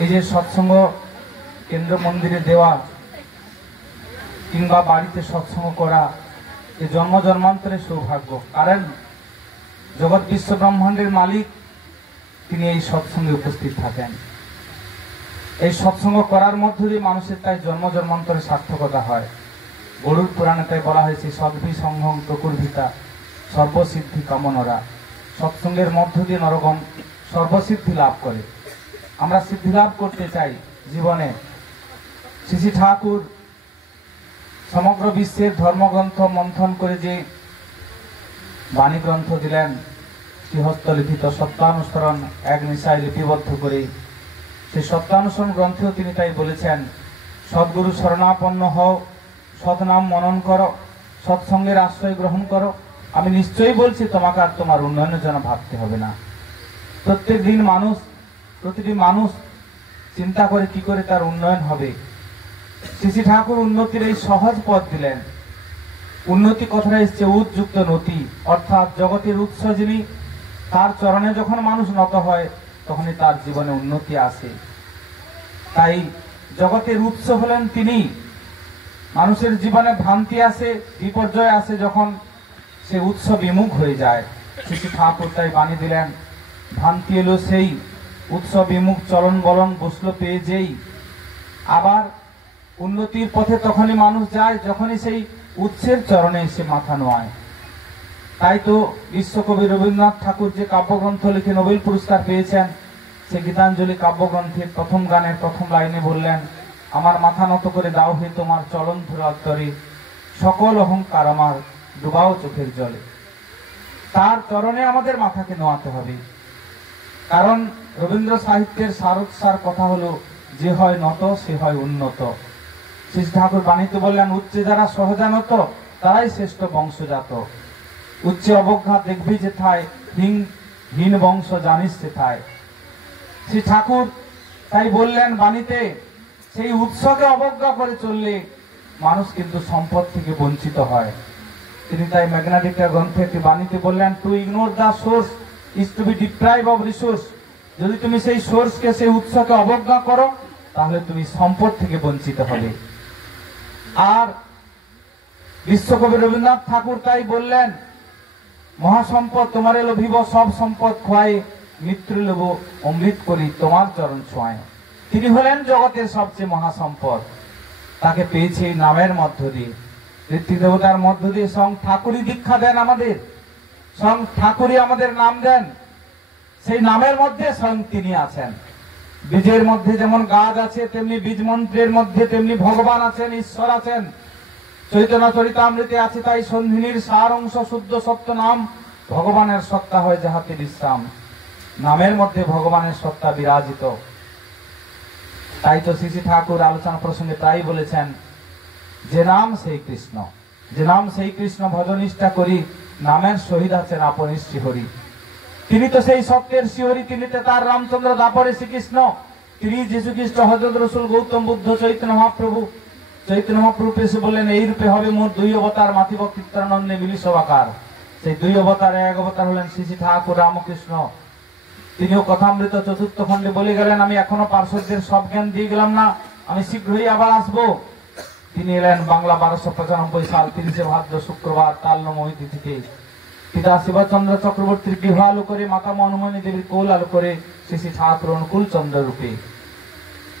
এই যে সৎসঙ্গ কেন্দ্র মন্দিরে দেওয়া কিংবা বাড়িতে সৎসঙ্গ করা এই জন্ম জন্মান্তরের সৌভাগ্য। কারণ জগৎ বিশ্ব ব্রহ্মাণ্ডের মালিক তিনি এই সৎসঙ্গে উপস্থিত থাকেন। এই সৎসঙ্গ করার মধ্য দিয়ে মানুষের তাই জন্ম জন্মান্তরে সার্থকতা হয়। গরুর পুরাণে তাই বলা হয়েছে সদ্ভি সংঘং প্রকুর্ভিতা সর্বসিদ্ধি কামনরা। সৎসঙ্গের মধ্য দিয়ে নরগণ সর্বসিদ্ধি লাভ করে। আমরা সিদ্ধি লাভ করতে চাই জীবনে। শ্রী শ্রী ঠাকুর সমগ্র বিশ্বের ধর্মগ্রন্থ মন্থন করে যে বাণী গ্রন্থ দিলেন, শ্রীহস্তলিখিত সত্যানুসরণ এক নিশায় লিপিবদ্ধ করে, সেই সত্যানুসরণ গ্রন্থেও তিনি তাই বলেছেন, সদ্গুরু শরণাপন্ন হও, সৎনাম মনন করো, সৎসঙ্গের আশ্রয় গ্রহণ করো। আমি নিশ্চয়ই বলছি তোমাকে আর তোমার উন্নয়নের জন্য ভাবতে হবে না। প্রত্যেক দিন প্রতিটি মানুষ চিন্তা করে কি করে তার উন্নয়ন হবে। শ্রী শ্রী ঠাকুর উন্নতির এই সহজ পথ দিলেন। উন্নতি কথাটা এসছে উৎযুক্ত নতি, অর্থাৎ জগতের উৎস যিনি, তার চরণে যখন মানুষ নত হয় তখনই তার জীবনে উন্নতি আসে। তাই জগতের উৎস হলেন তিনি। মানুষের জীবনে ভ্রান্তি আসে, বিপর্যয় আসে যখন সে উৎস বিমুখ হয়ে যায়। শ্রী শ্রী ঠাকুর তাই বাণী দিলেন, ভ্রান্তি এলো সেই উৎস বিমুখ চলন বলন বসলো পেয়ে যেই। আবার উন্নতির পথে তখনই মানুষ যায় যখনই সেই উৎসের চরণে এসে মাথা নোয়ায়। তাই তো বিশ্বকবি রবীন্দ্রনাথ ঠাকুর যে কাব্যগ্রন্থ লিখে নোবেল পুরস্কার পেয়েছেন, সে গীতাঞ্জলি কাব্যগ্রন্থের প্রথম গানের প্রথম লাইনে বললেন, আমার মাথা নত করে দাও হে তোমার চলন ধুরান্তরে, সকল অহংকার আমার ডুবাও চোখের জলে। তার চরণে আমাদের মাথাকে নোয়াতে হবে। কারণ রবীন্দ্র সাহিত্যের সারোৎসার কথা হলো, যে হয় নত সে হয় উন্নত। শ্রী ঠাকুর বাণীতে বললেন, উচ্চে যারা সহজানত তারাই শ্রেষ্ঠ বংশজাত। উচ্চে অবজ্ঞা দেখবি যেথায়, হীন বংশ জানিস সেথায়। শ্রী ঠাকুর তাই বললেন বাণীতে, সেই উৎসকে অবজ্ঞা করে চললে মানুষ কিন্তু সম্পদ থেকে বঞ্চিত হয়। তিনি তাই ম্যাগনাডিক্টা গ্রন্থে একটি বাণীতে বললেন, to ignore the source is to be deprive of resource. যদি তুমি সেই সোর্সকে, সেই উৎসকে অবজ্ঞা করো তাহলে তুমি সম্পদ থেকে বঞ্চিত হবে। আর বিশ্বকবি রবীন্দ্রনাথ ঠাকুর তাই বললেন, মহাসম্পদ তোমারে লোভিব, সব সম্পদ খোয়াই, মৃত্যু লোভ অমৃত করি তোমার চরণ ছোঁয়ায়। তিনি হলেন জগতের সবচেয়ে মহাসম্পদ। তাকে পেয়েছে এই নামের মধ্য দিয়ে, ঋত্বিক-দেবতার মধ্য দিয়ে। স্বয়ং ঠাকুরই দীক্ষা দেন আমাদের, স্বয়ং ঠাকুরই আমাদের নাম দেন। সেই নামের মধ্যে স্বয়ং তিনি আছেন। বীজের মধ্যে যেমন গাছ আছে, তেমনি বীজ মন্ত্রের মধ্যে তেমনি ভগবান আছেন, ঈশ্বর আছেন। চৈতন্য চরিতামৃতে আছে তাই সন্ধিনীর সার অংশ শুদ্ধ সত্য নাম, ভগবানের সত্তা হয় যাহাতে বিশ্রাম। নামের মধ্যে ভগবানের সত্তা বিরাজিত। তাই তো শ্রী শ্রী ঠাকুর আলোচনা প্রসঙ্গে তাই বলেছেন, যে নাম সেই কৃষ্ণ, যে নাম সেই কৃষ্ণ ভজনিষ্ঠা করি, নামের সহিত আছেন আপনি শ্রীহরি। তিনি তো সেই সত্যের শ্রীহরি, তিনি তো তার রামচন্দ্র, দাপরে শ্রীকৃষ্ণ, তিনি যীশু খ্রিস্ট, হযরত রসুল, গৌতম বুদ্ধ, চৈতন্য মহাপ্রভু। চৈতন্য মহাপ্রভু এসে বললেন, এই রূপে হবে মোর দুই অবতার, মাতিব কীর্তনানন্দে মিলিত আকার। সেই দুই অবতার, এক অবতার হলেন শ্রী শ্রী ঠাকুর রামকৃষ্ণ। তিনিও কথামৃত চতুর্থ খণ্ডে বলে গেলেন, আমি এখনো পার্শ্বদের সব জ্ঞান দিয়ে গেলাম না, আমি শীঘ্রই আবার আসবো। তিনি এলেন বাংলা 1295 সাল 30 ভাদ্র শুক্রবার কাল নবমী তিথিতে। পিতা শিবচন্দ্র চক্রবর্তীর গৃহ আলো করে, মাতা মনমোহিনী দেবীর কোল আলো করে, শ্রী শ্রী ঠাকুর অনুকূল চন্দ্র রূপে।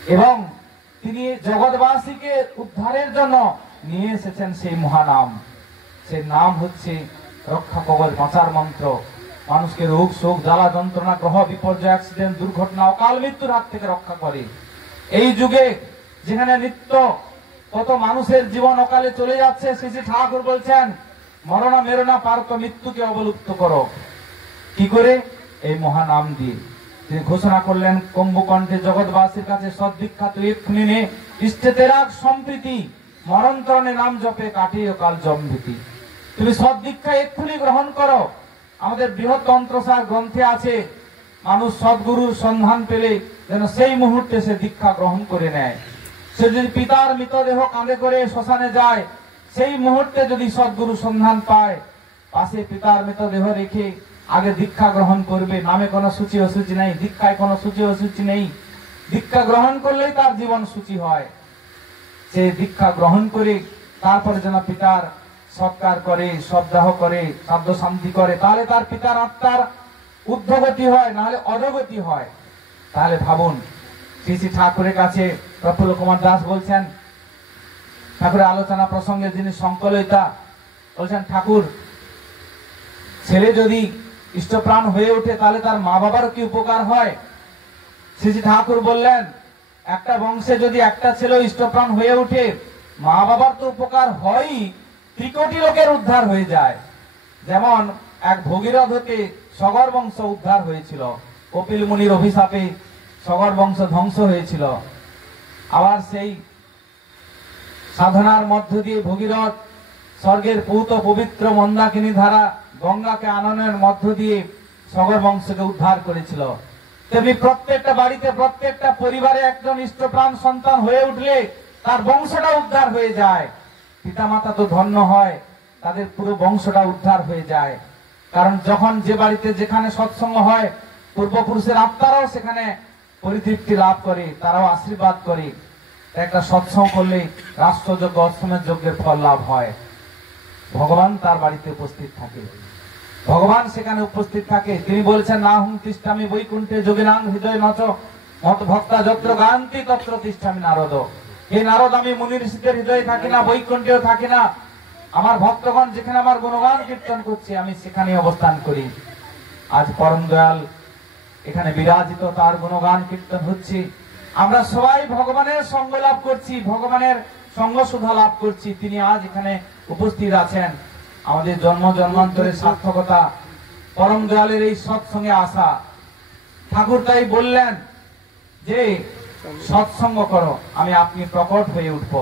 এবং তিনি জগৎবাসীকে উদ্ধারের জন্য নিয়ে এসেছেন সেই মহানাম। সেই নাম হচ্ছে রক্ষা কবচ, বাঁচার মন্ত্র। মানুষকে রোগ শোক জ্বালা যন্ত্রণা, গ্রহ বিপর্যয়, অ্যাক্সিডেন্ট, দুর্ঘটনা, অকাল মৃত্যুর হাত থেকে রক্ষা করে। এই যুগে যেখানে নিত্য কত মানুষের জীবন অকালে চলে যাচ্ছে, শ্রী শ্রী ঠাকুর বলছেন, মরণা মেরোনা পার্থ, মৃত্যুকে অবলুপ্ত করো। কি করে? এই মহানাম দিয়ে। তিনি ঘোষণা করলেন কুম্ভকণ্ঠে, জগৎবাসীর কাছে সদ্বিখ্যাত এক্ষুনি নে, ইষ্টেতে রাগ সম্প্রীতি, মরণতরণে নাম জপে কাটিয়ে কাল জমভীতি। তুমি সদ্দীক্ষা এক্ষুনি গ্রহণ করো। আমাদের বৃহৎ তন্ত্রসার গ্রন্থে আছে, মানুষ সদ্গুরুর সন্ধান পেলে যেন সেই মুহূর্তে সে দীক্ষা গ্রহণ করে নেয়। সে যদি পিতার মৃতদেহ কাঁধে করে শ্মশানে যায়, সেই মুহূর্তে যদি সদ্গুরু সন্ধান পায়, পাশে পিতার মৃতদেহ রেখে আগে দীক্ষা গ্রহণ করবে। নামে কোনো সূচি অসুচি নেই, দীক্ষায় কোনো সূচি অসুচি নেই। দীক্ষা গ্রহণ করলেই তার জীবন সূচি হয়। সে দীক্ষা গ্রহণ করে তারপরে যেন পিতার সৎকার করে, শ্রদ্ধাহ করে, শ্রাদ্ধ শান্তি করে, তাহলে তার পিতার আত্মার ঊর্ধ্বগতি হয়, নাহলে অধোগতি হয়। তাহলে ভাবুন, শ্রী শ্রী ঠাকুরের কাছে প্রফুল্ল কুমার দাস বলছেন, ঠাকুরের আলোচনা প্রসঙ্গে যিনি সংকলয়িতা, বলছেন ঠাকুর, ছেলে যদি ইষ্টপ্রাণ হয়ে ওঠে তাহলে তার মা বাবারও কি উপকার হয়? শ্রী শ্রী ঠাকুর বললেন, একটা বংশে যদি একটা ছেলে ইষ্টপ্রাণ হয়ে ওঠে, মা বাবার তো উপকার হয়ই, ত্রিকোটি লোকের উদ্ধার হয়ে যায়। যেমন এক ভগীরথ হতে সগর বংশ উদ্ধার হয়েছিল, কপিল মুনির অভিশাপে সগর বংশ ধ্বংস হয়েছিল। আবার সেই সাধনার মধ্য দিয়ে ভগীরথ স্বর্গের পূত পবিত্র মন্দাকিনী ধারা গঙ্গাকে আনয়নের মধ্য দিয়ে সগর বংশকে উদ্ধার করেছিল। তেমনি প্রত্যেকটা বাড়িতে, প্রত্যেকটা পরিবারে একজন ইষ্টপ্রাণ সন্তান হয়ে উঠলে তার বংশটা উদ্ধার হয়ে যায়। পিতামাতা তো ধন্য হয়, তাদের পুরো বংশটা উদ্ধার হয়ে যায়। কারণ যখন যে বাড়িতে যেখানে সৎসঙ্গ হয়, পূর্বপুরুষের আত্মারাও সেখানে পরিতৃপ্তি লাভ করে, তারাও আশীর্বাদ করে। একটা সৎসঙ্গ করলে রাষ্ট্রযজ্ঞ, অশ্বমেধ যজ্ঞের ফল লাভ হয়। ভগবান তার বাড়িতে উপস্থিত থাকে, ভগবান সেখানে উপস্থিত থাকে। তিনি বলছেন, না হুম তিষ্ঠামি বৈকুণ্ঠে যোগিনাং হৃদয় নচ মত ভক্তা যত্র গান্তি তত্র তিষ্ঠামি নারদ। এই নারদ, আমি মুনি ঋষিদের হৃদয়ে থাকি না, বৈকুণ্ঠেও থাকি না। আমার ভক্তগণ যেখানে আমার গুণগান কীর্তন করছে, আমি সেখানে অবস্থান করি। আজ পরম দয়াল এখানে বিরাজিত, তার গুণগান কীর্তন হচ্ছে। আমরা সবাই ভগবানের সঙ্গ লাভ করছি, ভগবানের সঙ্গ সুধা লাভ করছি। তিনি আজ এখানে উপস্থিত আছেন। আমাদের জন্ম জন্মান্তরের সার্থকতা পরম দয়ালের এই সৎসঙ্গে আসা। ঠাকুর তাই বললেন যে সৎসঙ্গ করো, আমি আপনি প্রকট হয়ে উঠব।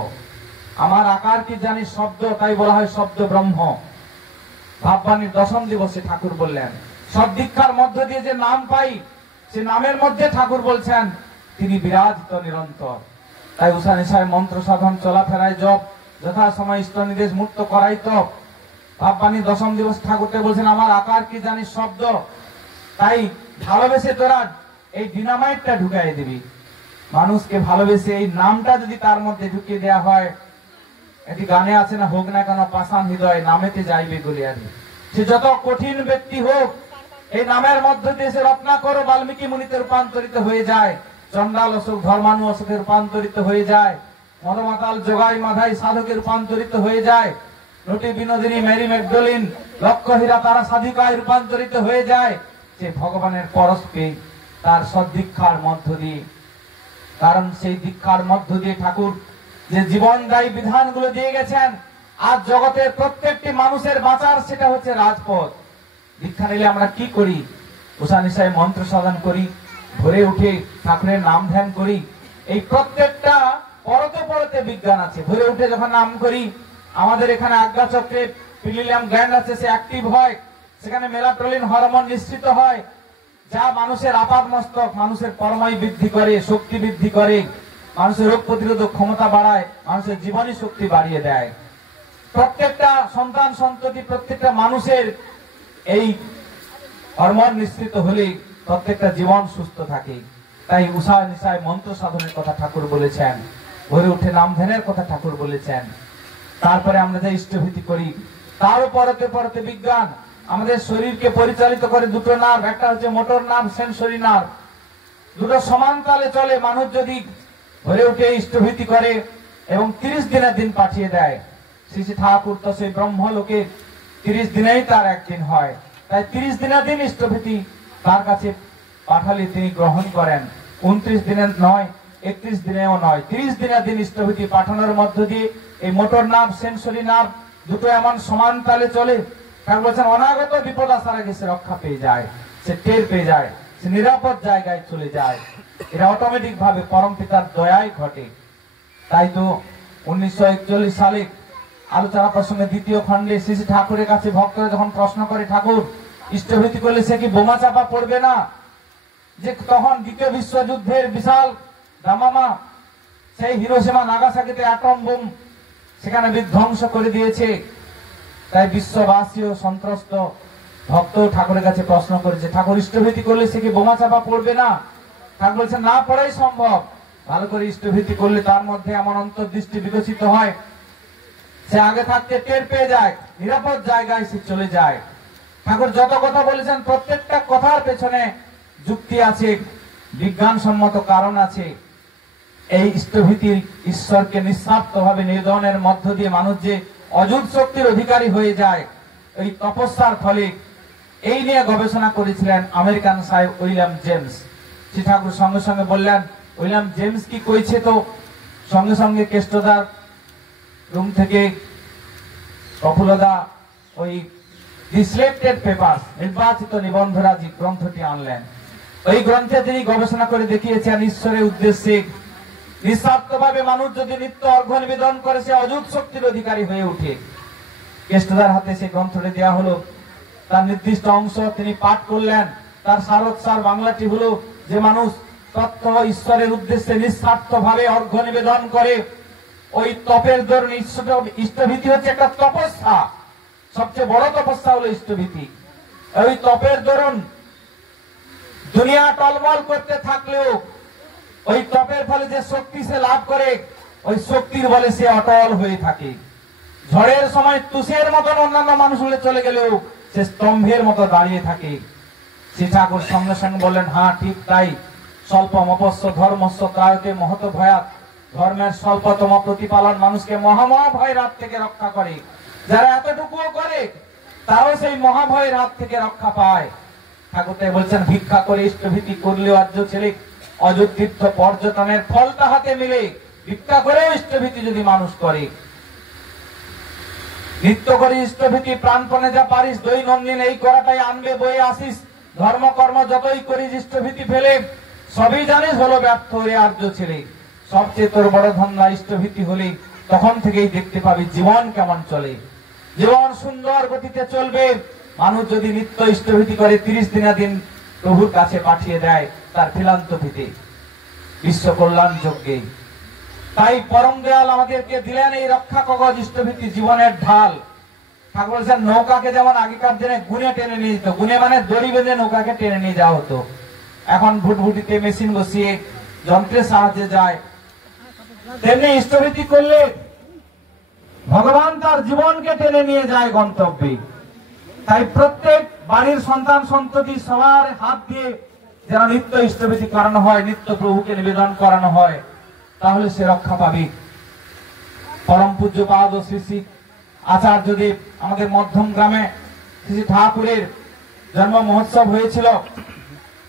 আমার আকার কি জানি শব্দ, তাই বলা হয় শব্দ ব্রহ্ম। ভাববাণীর দশম দিবসে ঠাকুর বললেন, সব দীক্ষার মধ্য দিয়ে যে নাম পাই, সে নামের মধ্যে ঠাকুর বলছেন তিনি বিরাজিত নিরন্তর। তাই উষা নিশায় মন্ত্র সাধন, চলাফেরায় জপ, যথা সময় ইষ্ট নির্দেশ মুক্ত করাই তপ। ভাববাণী দশম দিবস ঠাকুরকে বলছেন, আমার আকার কি জানিস শব্দ, তাই ভালোবেসে তোরা এই ডিনামাইটটা ঢুকাই দিবি। মানুষকে ভালোবেসে এই নামটা যদি তার মধ্যে ঢুকিয়ে দেওয়া হয়, একটি গানে আছে না, হোক না কেন পাষাণ হৃদয় নামেতে যাইবে গলিয়ারি। সে যত কঠিন ব্যক্তি হোক, এই নামের মধ্য দিয়ে সে রত্নাকর বাল্মীকি মুনিতে রূপান্তরিত হয়ে যায়, চন্ডাল অশোক ধর্মানু অশোকে রূপান্তরিত হয়ে যায়, মদমাতাল যোগাই মাধাই সাধকে রূপান্তরিত হয়ে যায়, নটি বিনোদিনী মেরি ম্যাকডোলিন লক্ষ্য হীরা তারা সাধিকায় রূপান্তরিত হয়ে যায়। যে ভগবানের পরশ পেয়ে তার সদ্দীক্ষার মধ্য দিয়ে, কারণ সেই দীক্ষার মধ্য দিয়ে ঠাকুর যে জীবনদায়ী বিধানগুলো দিয়ে গেছেন, আজ জগতের প্রত্যেকটি মানুষের বাঁচার সেটা হচ্ছে রাজপথ। দীক্ষা নিলে আমরা কি করি? উষা নিশায় মন্ত্র সাধন করি, ভোরে উঠে ঠাকুরের নাম ধ্যান করি। এই প্রত্যেকটা পরতে পরতে বিজ্ঞান আছে। ভোরে উঠে যখন নাম করি, আমাদের এখানে আজ্ঞা চক্রে পিলিলিয়াম গ্ল্যান্ড আছে, সে অ্যাক্টিভ হয়, সেখানে মেলাটোনিন হরমোন নিঃসৃত হয়, যা মানুষের আপাত মস্তক, মানুষের পরমায়ু বৃদ্ধি করে, শক্তি বৃদ্ধি করে, মানুষের রোগ প্রতিরোধক ক্ষমতা বাড়ায়, মানুষের জীবনী শক্তি বাড়িয়ে দেয়। প্রত্যেকটা সন্তান সন্ততি, প্রত্যেকটা মানুষের এই হরমোন নিঃসৃত হলে প্রত্যেকটা জীবন সুস্থ থাকে। তাই উষা নিশায় মন্ত্র সাধনের কথা ঠাকুর বলেছেন, ভোরে উঠে নাম ধ্যানের কথা ঠাকুর বলেছেন। তারপরে আমরা যে ইষ্টভীতি করি, তারও পরতে পরতে বিজ্ঞান আমাদের শরীরকে পরিচালিত করে দুটো নার্ভ, একটা হচ্ছে মোটর নার্ভ, সেন্সরি নার্ভ, দুটো সমান তালে চলে। মানুষ যদি ভোরে উঠে ইষ্টভীতি করে এবং 30 দিনের দিন পাঠিয়ে দেয়, শ্রী শ্রী ঠাকুর তো সেই ব্রহ্মলোকে 30 দিনেই তার একদিন হয়। তাই 30 দিনের দিন ইষ্টভীতি তার কাছে পাঠালে তিনি গ্রহণ করেন। 29 দিনের নয়, 31 দিনেও নয়, 30 দিনের দিন ইষ্টভীতি পাঠানোর মধ্য দিয়ে এই মোটর নার্ভ, সেন্সরি নার্ভ দুটো এমন সমান তালে চলে, ঠাকুর বলছেন অনাগত বিপদ আসার আগে সে রক্ষা পেয়ে যায়, সে টের পেয়ে যায়, সে নিরাপদ জায়গায় চলে যায়। এটা অটোমেটিক ভাবে পরম পিতার দয়ায় ঘটে। তাই তো 1941 সালে আলোচনা প্রসঙ্গে দ্বিতীয় খণ্ডে শ্রী শ্রী ঠাকুরের কাছে ভক্তরা যখন প্রশ্ন করে, ঠাকুর ইষ্টভীতি করলে সে কি বোমা চাপা পড়বে না? যে তখন দ্বিতীয় বিশ্বযুদ্ধের বিশাল দামামা সেই হিরোশিমা নাগাসাকিতে অ্যাটম বোম সেখানে বিধ্বংস করে দিয়েছে। তাই বিশ্ববাসীও সন্ত্রস্ত, ভক্ত ঠাকুরের কাছে প্রশ্ন করেছে, ঠাকুর ইষ্টভীতি করলে সে কি বোমা চাপা পড়বে না? ঠাকুর বলছেন না পড়াই সম্ভব। ভালো করে ইষ্টভীতি করলে তার মধ্যে এমন অন্তর্দৃষ্টি বিকশিত হয়, সে আগে থাকতে টের পেয়ে যায়, নিরাপদ জায়গায় সে চলে যায়। ঠাকুর যত কথা বলেছেন প্রত্যেকটা কথার পেছনে যুক্তি আছে, বিজ্ঞানসম্মত কারণ আছে। এই ইষ্টভীতি ঈশ্বরকে নিঃস্বার্থ ভাবে নিবেদনের মধ্য দিয়ে মানুষ যে অযুত শক্তির অধিকারী হয়ে যায় এই তপস্যার ফলে, এই নিয়ে গবেষণা করেছিলেন আমেরিকান সাহেব উইলিয়াম জেমস। শ্রী ঠাকুর সঙ্গে সঙ্গে বললেন উইলিয়াম জেমস কি কইছে, তো সঙ্গে সঙ্গে কেষ্টদার রুম থেকে প্রফুল্লদা ওই দি সিলেক্টেড পেপারস, নির্বাচিত নিবন্ধরাজি গ্রন্থটি আনলেন। ওই গ্রন্থে তিনি গবেষণা করে দেখিয়েছেন ঈশ্বরের উদ্দেশ্যে নিঃস্বার্থভাবে মানুষ যদি নিত্য অর্ঘ্য নিবেদন করে সে অযুত শক্তির অধিকারী হয়ে ওঠে। কেষ্টদার হাতে সেই গ্রন্থটি দেওয়া হলো, তার নির্দিষ্ট অংশ তিনি পাঠ করলেন। তার সারোৎসার বাংলাটি হলো যে মানুষ তত্ত্ব ঈশ্বরের উদ্দেশ্যে নিঃস্বার্থ ভাবে অর্ঘ্য নিবেদন করে, ওই তপের দরুন ইষ্টভীতি হচ্ছে একটা তপস্যা, সবচেয়ে বড় তপস্যা হলো ইষ্টভীতি। ওই তপের দরুন দুনিয়া টলমল করতে থাকলেও ওই তপের ফলে যে শক্তি সে লাভ করে, ওই শক্তির বলে সে অটল হয়ে থাকে। ঝড়ের সময় তুষের মতন অন্যান্য মানুষগুলো চলে গেলেও সে স্তম্ভের মতো দাঁড়িয়ে থাকে। শ্রী ঠাকুর সঙ্গে সঙ্গে বললেন হ্যাঁ ঠিক তাই, স্বল্প মপস্য ধর্মস্য ত্রায়তে মহত ভয়াত। ধর্মের স্বল্পতম প্রতিপালন মানুষকে মহামহাভয়ের হাত থেকে রক্ষা করে। যারা এতটুকুও করে তারাও সেই মহাভয়ের হাত থেকে রক্ষা পায়। ঠাকুর তাই বলছেন ভিক্ষা করে ইষ্টভীতি করলেও আর্য ছেলে অযোধ্যা তীর্থ পর্যটনের ফলটা হাতে মিলে। ভিক্ষা করে ইষ্টভীতি যদি মানুষ করে, নিত্য করে ইষ্টভীতি প্রাণপণে যা পারিস দৈনন্দিন এই করাটাই আনবে বয়ে আসিস। ধর্মকর্ম যতই করিস ইষ্টভীতি ফেলে সবই জানিস হলো ব্যর্থ রে আর্য ছেলে। সবচেয়ে তোর বড় ধন্যা ইষ্টভীতি হলে তখন থেকেই দেখতে পাবি জীবন কেমন চলে। জীবন সুন্দর গতিতে চলবে মানুষ যদি নিত্য ইষ্টভীতি করে 30 দিনাদিন প্রভুর কাছে পাঠিয়ে দেয় তার ফিলান্তভিতে বিশ্ব কল্যাণ যজ্ঞে। তাই পরম দয়াল আমাদেরকে দিলেন এই রক্ষা কবচ ইষ্টভীতি জীবনের ঢাল। ঠাকুর বলছেন নৌকাকে যেমন আগেকার দিনে গুনে টেনে নিয়ে যেত, গুনে মানে দড়ি বেঁধে নৌকাকে টেনে নিয়ে যাওয়া হতো, এখন ভুটভুটিতে মেশিন বসিয়ে যন্ত্রের সাহায্যে যায়। তেমনি ইষ্টভীতি করলে ভগবান তার জীবনকে টেনে নিয়ে যায় গন্তব্যে। তাই প্রত্যেক বাড়ির সন্তান সন্ততি সবার হাত দিয়ে যেন নিত্য ইষ্টভীতি করানো হয়, নিত্য প্রভুকে নিবেদন করানো হয়, তাহলে সে রক্ষা পাবে। পরম পূজ্য পাদ ও শ্রী শ্রী আচার্যদেব আমাদের মধ্যম গ্রামে শ্রী ঠাকুরের জন্ম মহোৎসব হয়েছিল,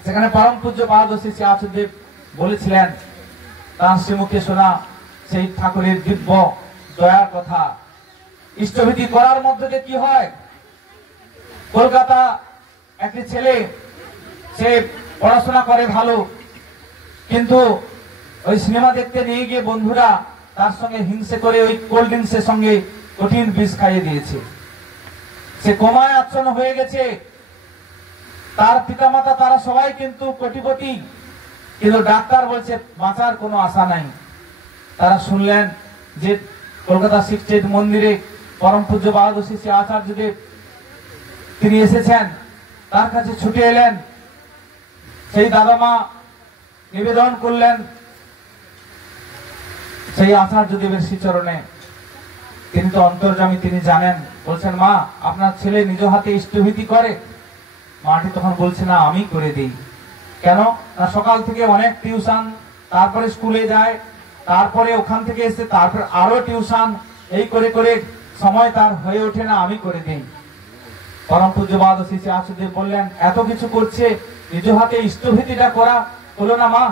সেখানে পরম পূজ্য পাদ ও শ্রী শ্রী আচার্যদেব বলেছিলেন তার শ্রীমুখে শোনা সেই ঠাকুরের দিব্য দয়ার কথা। ইষ্টভীতি করার মধ্যে দিয়ে কি হয়, কলকাতা একটি ছেলে সে পড়াশোনা করে ভালো, কিন্তু ওই সিনেমা দেখতে নিয়ে গিয়ে বন্ধুরা তার সঙ্গে হিংসে করে ওই কোল্ড ড্রিঙ্কসের সঙ্গে কঠিন বিষ খাইয়ে দিয়েছে। সে কোমায় আচ্ছন্ন হয়ে গেছে। তার পিতামাতা তারা সবাই কিন্তু কোটিপতি, কিন্তু ডাক্তার বলছে বাঁচার কোনো আশা নাই। তারা শুনলেন যে কলকাতা 68 মন্দিরে পরম পূজ্য বাহাদুর শ্রী আচার্যদেব তিনি এসেছেন, তার কাছে ছুটে এলেন। সেই দাদামা নিবেদন করলেন সেই আচার্যদেবের শ্রীচরণে। তিনি তো অন্তর্যামী, তিনি জানেন। বলছেন মা আপনার ছেলে নিজ হাতে ইষ্টভীতি করে? মাটি তখন বলছে না আমি করে দিই। কেন না সকাল থেকে অনেক টিউশন, তারপরে স্কুলে যায়, তারপরে ওখান থেকে এসে তারপর আরো টিউশন, এই করে করে সময় তার হয়ে ওঠে না, আমি করে দিই। পরম পূজ্য বাহাদুর শ্রী শ্রী আচার্যদেব বললেন এত কিছু করছে নিজ হাতে ইষ্টভীতিটা করা হলো না মা?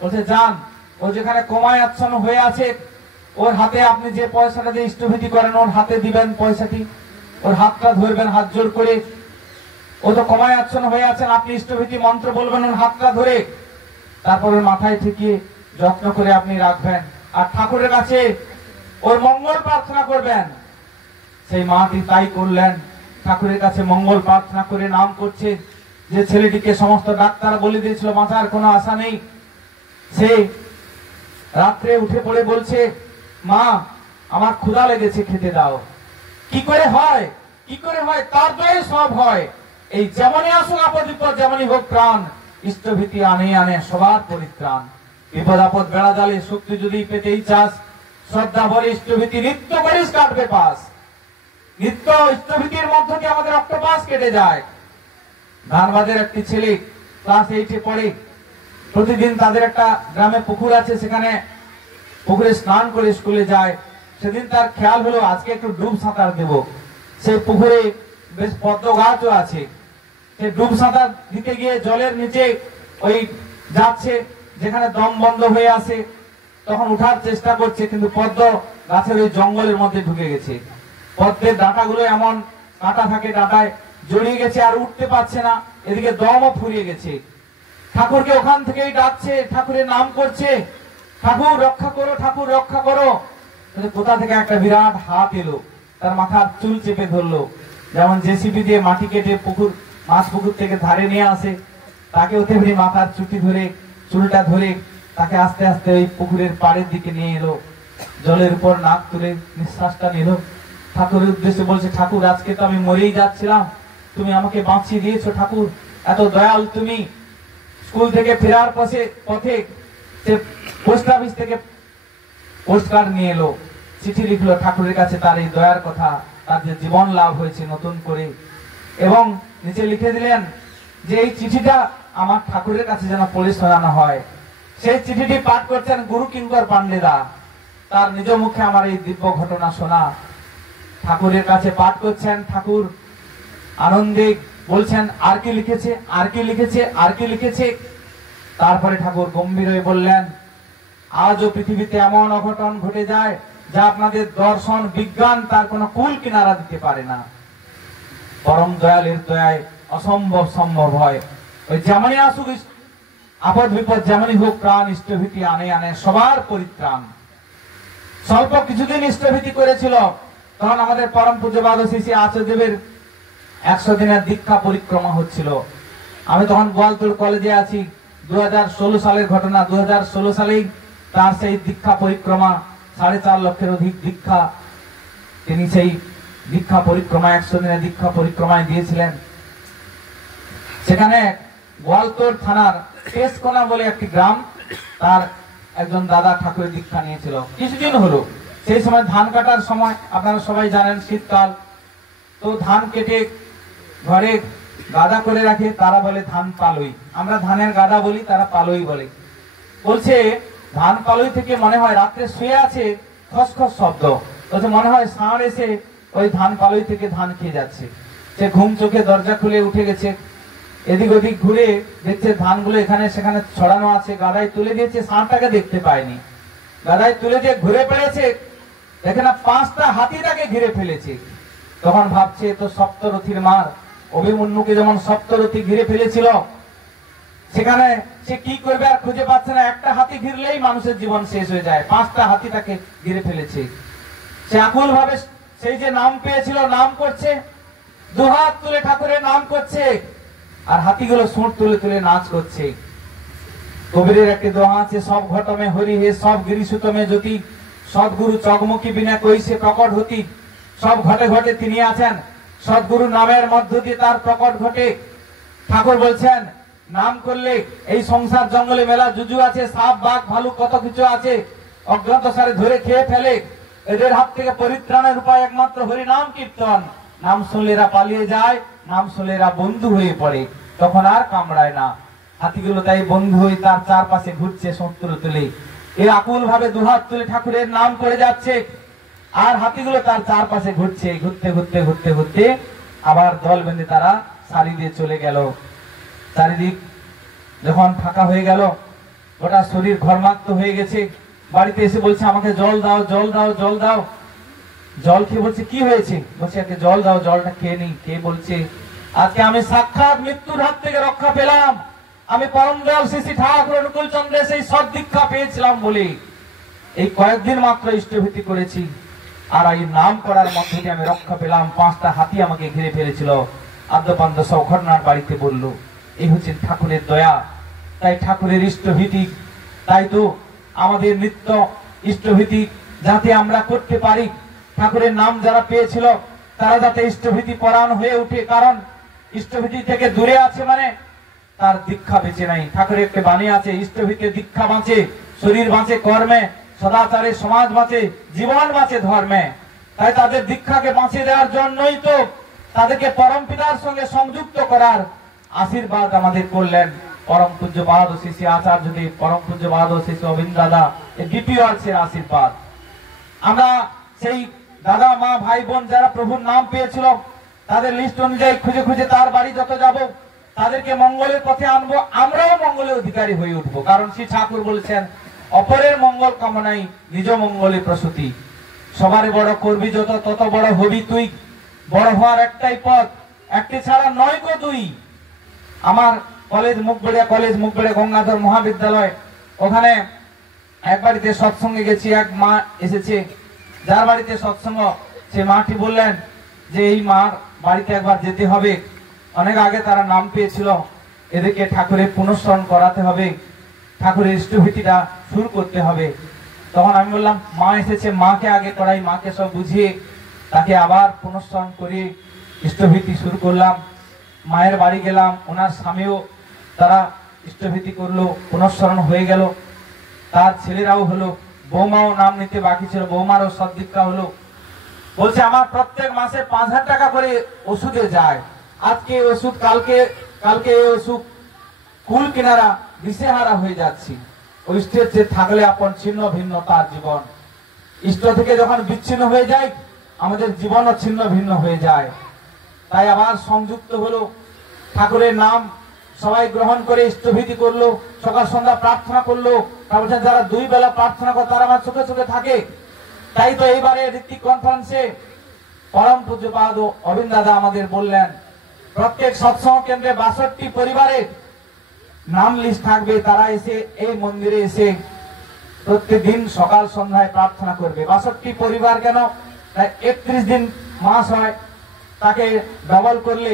বলছে যান, ও যেখানে কোমায় আচ্ছন্ন হয়ে আছে ওর হাতে আপনি যে পয়সাটা দিয়ে ইষ্টভীতি করেন ওর হাতে দিবেন পয়সাটি, ওর হাতটা ধরবেন হাত জোর করে। ও তো কোমায় আচ্ছন্ন হয়ে আছেন, আপনি ইষ্টভীতি মন্ত্র বলবেন ওর হাতটা ধরে, তারপর ওর মাথায় ঠেকিয়ে যত্ন করে আপনি রাখবেন আর ঠাকুরের কাছে ওর মঙ্গল প্রার্থনা করবেন। সেই মাটি তাই করলেন, ঠাকুরের কাছে মঙ্গল প্রার্থনা করে নাম করছে। যে ছেলেটিকে সমস্ত ডাক্তার বলে দিয়েছিল বাঁচার কোনো আশা নেই, সে রাত্রে উঠে পড়ে বলছে মা আমার ক্ষুধা লেগেছে খেতে দাও। কি করে হয়, কি করে হয়? তার দয়ে সব হয়। এই যেমনই আসুক আপদ বিপদ, যেমনই হোক প্রাণ, ইষ্টভীতি আনে আনে সবার পরিত্রাণ। বিপদ আপদ বেড়া জালে শক্তি যদি পেতেই চাস, শ্রদ্ধা ভরে ইষ্টভীতি নিত্য করিস কাটবে পাস। নিত্য ইষ্টভীতির মধ্য দিয়ে আমাদের অক্টোপাস কেটে যায়। ধানবাদের একটি ছেলে ক্লাস 8-এ পড়ে। প্রতিদিন তাদের একটা গ্রামে পুকুর আছে, সেখানে পুকুরে স্নান করে স্কুলে যায়। সেদিন তার খেয়াল হলো আজকে একটু ডুব সাঁতার দেব। সেই পুকুরে বেশ পদ্ম গাছও আছে। সে ডুব সাঁতার দিতে গিয়ে জলের নিচে ওই যাচ্ছে, যেখানে দম বন্ধ হয়ে আসে, তখন উঠার চেষ্টা করছে, কিন্তু পদ্ম গাছের ওই জঙ্গলের মধ্যে ঢুকে গেছে। পদ্মের ডাঁটাগুলো এমন কাঁটা থাকে, ডাঁটায় জড়িয়ে গেছে, আর উঠতে পারছে না। এদিকে দমও ফুরিয়ে গেছে। ঠাকুরকে ওখান থেকেই ডাকছে, ঠাকুরের নাম করছে, ঠাকুর রক্ষা করো, ঠাকুর রক্ষা করো। কোথা থেকে একটা বিরাট হাত এলো, তার মাথার চুল চেপে ধরলো। যেমন জেসিবি দিয়ে মাটি কেটে পুকুর, মাছ পুকুর থেকে ধারে নিয়ে আসে, তাকে তেমনি মাথার চুটি ধরে, চুলটা ধরে তাকে আস্তে আস্তে ওই পুকুরের পাড়ের দিকে নিয়ে এলো। জলের উপর নাক তুলে নিঃশ্বাসটা নিল। ঠাকুরের উদ্দেশ্যে বলছে, ঠাকুর আজকে তো আমি মরেই যাচ্ছিলাম, তুমি আমাকে বাঁচিয়ে দিয়েছো ঠাকুর, এত দয়াল তুমি। স্কুল থেকে ফেরার পথে সে পোস্ট অফিস থেকে পোস্ট কার্ড নিয়ে এলো, চিঠি লিখলো ঠাকুরের কাছে তার এই দয়ার কথা, তার যে জীবন লাভ হয়েছে নতুন করে, এবং নিচে লিখে দিলেন যে এই চিঠিটা আমার ঠাকুরের কাছে যেন পড়ে শোনানো হয়। সেই চিঠিটি পাঠ করছেন গুরু কিঙ্কর পান্ডেদা। তার নিজ মুখে আমার এই দিব্য ঘটনা শোনা ঠাকুরের কাছে পাঠ করছেন। ঠাকুর আনন্দে বলছেন, আর কি লিখেছে, আর কি লিখেছে, আর কি লিখেছে। তারপরে ঠাকুর গম্ভীর হয়ে বললেন, আজও পৃথিবীতে এমন অঘটন ঘটে যায় যা আপনাদের দর্শন বিজ্ঞান তার কোনো কুল কিনারা দিতে পারে না। পরম দয়ালের দয়ায় অসম্ভব সম্ভব হয়। ওই যেমনই আসুক আপদ বিপদ, যেমনই হোক, প্রাণ ইষ্টভীতি আনে আনে সবার পরিত্রাণ। স্বল্প কিছুদিন ইষ্টভীতি করেছিল, তখন আমাদের পরম পূজ্যপাদ শ্রী আচার্যদেবের 100 দিনের দীক্ষা পরিক্রমা হচ্ছিল। আমি তখন গোয়ালতোড় কলেজে আছি। 2016 সালের ঘটনা। 2016 সালেই তার সেই দীক্ষা পরিক্রমা, 4.5 লক্ষের অধিক দীক্ষা তিনি সেই দীক্ষা পরিক্রমা 100 দিনের দীক্ষা পরিক্রমায় দিয়েছিলেন। সেখানে গোয়ালতোড় থানার টেসকোনা বলে একটি গ্রাম, তার একজন দাদা ঠাকুরের দীক্ষা নিয়েছিল। কিছুদিন হলো, সেই সময় ধান কাটার সময়, আপনারা সবাই জানেন শীতকাল, তো ধান কেটে ঘরে গাদা করে রাখে, তারা বলে ধান পালই। আমরা ধানের গাদা বলি, তারা পালই বলে। বলছে ধান পালই থেকে মনে হয় রাত্রে শুয়ে আছে, খসখস শব্দ, বলছে মনে হয় ষাঁড় এসে ওই ধান পালই থেকে ধান খেয়ে যাচ্ছে। সে ঘুম চোখে দরজা খুলে উঠে গেছে, এদিক ওদিক ঘুরে দেখছে ধানগুলো এখানে সেখানে ছড়ানো আছে, গাদায় তুলে দিয়েছে, ষাঁড়টাকে দেখতে পায়নি। গাদায় তুলে দিয়ে ঘুরে পেরেছে, দেখে না 5টা হাতি তাকে ঘিরে ফেলেছে। তখন ভাবছে তো সপ্তরথীর মার, অভিমন্যুকে যেমন সপ্তরথী ঘিরে ফেলেছিল, সেখানে সে কি করবে আর খুঁজে পাচ্ছে না। একটা হাতি ঘিরলেই মানুষের জীবন শেষ হয়ে যায়, 5টা হাতি তাকে ঘিরে ফেলেছে। সে আকুল ভাবে সেই যে নাম পেয়েছিল নাম করছে, দুহাত তুলে ঠাকুরের নাম করছে, আর হাতিগুলো সুঁট তুলে তুলে নাচ করছে। কবিরের একটি দোহা আছে, সব ঘটমে হরি হে সব গিরিসুতমে জ্যোতি, সদ্গুরু চকমকি বিনা কইছে প্রকট হতি। সব ঘটে ঘটে তিনি আছেন, সদ্গুরু নামের মধ্য দিয়ে তার প্রকট ঘটে। ঠাকুর বলছেন নাম করলে এই সংসার জঙ্গলে মেলা জুজু আছে, সাপ বাঘ ভালু কত কিছু আছে, অজ্ঞাত সারে ধরে খেয়ে ফেলে। এদের হাত থেকে পরিত্রাণের উপায় একমাত্র হরি নাম কীর্তন। নাম শুনলে এরা পালিয়ে যায়, নাম শুনলে এরা বন্ধু হয়ে পড়ে, তখন আর কামড়ায় না। হাতিগুলো তাই বন্ধু হয়ে তার চারপাশে ঘুরছে শত্রু তুলে। এ আকুল ভাবে দুহাত তুলে ঠাকুরের নাম করে যাচ্ছে, আর হাতিগুলো তার চারপাশে ঘুরছে। ঘুরতে ঘুরতে ঘুরতে ঘুরতে আবার দল বেঁধে তারা সারি দিয়ে চলে গেল। চারিদিক যখন ফাঁকা হয়ে গেল, গোটা শরীর ঘর্মাক্ত হয়ে গেছে, বাড়িতে এসে বলছে আমাকে জল দাও, জল দাও, জল দাও। জল খেয়ে বলছে কি হয়েছে, বলছে একে জল দাও, জলটা খেয়ে নি। খেয়ে বলছে আজকে আমি সাক্ষাৎ মৃত্যুর হাত থেকে রক্ষা পেলাম, আমি পরম দয়াল শ্রী ঠাকুর অনুকূল চন্দ্রের সেই সৎ দীক্ষা পেয়েছিলাম বলে এই কয়েকদিন মাত্র ইষ্টভীতি করেছি, আর এই নাম করার মধ্যে দিয়ে আমি রক্ষা পেলাম। 5টা হাতি আমাকে ঘিরে ফেলেছিল। আদ্যপান্ত সব ঘটনার বাড়িতে বলল। এই হচ্ছে ঠাকুরের দয়া। তাই ঠাকুরের ইষ্টভীতি, তাই তো আমাদের নিত্য ইষ্টভীতি যাতে আমরা করতে পারি, ঠাকুরের নাম যারা পেয়েছিল তারা যাতে ইষ্টভীতি পরায়ণ হয়ে উঠে। কারণ ইষ্টভীতি থেকে দূরে আছে মানে তার দীক্ষা বেঁচে নাই। ঠাকুরের একটি বাণী আছে, ইষ্টভীতে দীক্ষা বাঁচে, শরীর বাঁচে কর্মে, সদাচারে সমাজ বাঁচে, জীবন বাঁচে ধর্মে। তাই তাদের দীক্ষাকে বাঁচিয়ে দেওয়ার জন্যই তো তাদেরকে পরম পিতার সঙ্গে সংযুক্ত করার আশীর্বাদ আমাদের করলেন পরম পূজ্য বাহাদুর শ্রী আচার্যদেব, পরম পূজ্য বাহাদুর শ্রী অবিন্দ দাদা, এই দ্বিতীয় আশীর্বাদ। আমরা সেই দাদা মা ভাই বোন যারা প্রভুর নাম পেয়েছিল তাদের লিস্ট অনুযায়ী খুঁজে খুঁজে তার বাড়ি যত যাব তাদেরকে মঙ্গলের পথে আনবো, আমরাও মঙ্গলের অধিকারী হয়ে উঠবো। কারণ শ্রী ঠাকুর বলছেন, অপরের মঙ্গল কামনাই নিজ মঙ্গলে প্রসূতি। সবারে বড় করবি যত, তত বড় হবি তুই। বড় হওয়ার একটাই পথ, একটি ছাড়া নয় গো দুই। আমার কলেজ মুখবেড়িয়া গঙ্গাধর মহাবিদ্যালয়, ওখানে এক বাড়িতে সৎসঙ্গে গেছি। এক মা এসেছে, যার বাড়িতে সৎসঙ্গ, সে মাটি বললেন যে এই মার বাড়িতে একবার যেতে হবে। অনেক আগে তারা নাম পেয়েছিল, এদেরকে ঠাকুরের পুনঃস্মরণ করাতে হবে, ঠাকুরের ইষ্টভীতিটা শুরু করতে হবে। তখন আমি বললাম, মা এসেছে, মাকে আগে করাই, মাকে সব বুঝিয়ে তাকে আবার পুনঃস্মরণ করিয়ে ইষ্টভীতি শুরু করলাম। মায়ের বাড়ি গেলাম, ওনার স্বামীও তারা ইষ্টভীতি করলো, পুনঃস্মরণ হয়ে গেল। তার ছেলেরাও হলো, বৌমাও নাম নিতে বাকি ছিল, বৌমারও সদ্দীক্ষা হলো। বলছে আমার প্রত্যেক মাসে 5,000 টাকা করে ওষুধে যায়। আজকে ওষুধ, কালকে ওষুধ, কুল কিনারা দিশেহারা হয়ে যাচ্ছি। ওই ইষ্টের চেয়ে থাকলে আপন ছিন্ন ভিন্ন তার জীবন। ইষ্ট থেকে যখন বিচ্ছিন্ন হয়ে যায় আমাদের জীবনও ছিন্ন ভিন্ন হয়ে যায়। তাই আবার সংযুক্ত হলো, ঠাকুরের নাম সবাই গ্রহণ করে ইষ্টভীতি করলো, সকাল সন্ধ্যা প্রার্থনা করলো। যারা 2 বেলা প্রার্থনা করে তারা আমার চোখে চোখে থাকে। তাই তো এইবারে ঋত্বিক কনফারেন্সে পরম পূজ্যপাদ অবিন্দ দাদা আমাদের বললেন, প্রত্যেক সৎসঙ্গ কেন্দ্রে 62 পরিবারের নাম লিস্ট থাকবে। তারা এসে এই মন্দিরে এসে প্রত্যেকদিন সকাল সন্ধ্যায় প্রার্থনা করবে। 62 পরিবার কেন, 31 দিন মাস হয়, তাকে ডবল করলে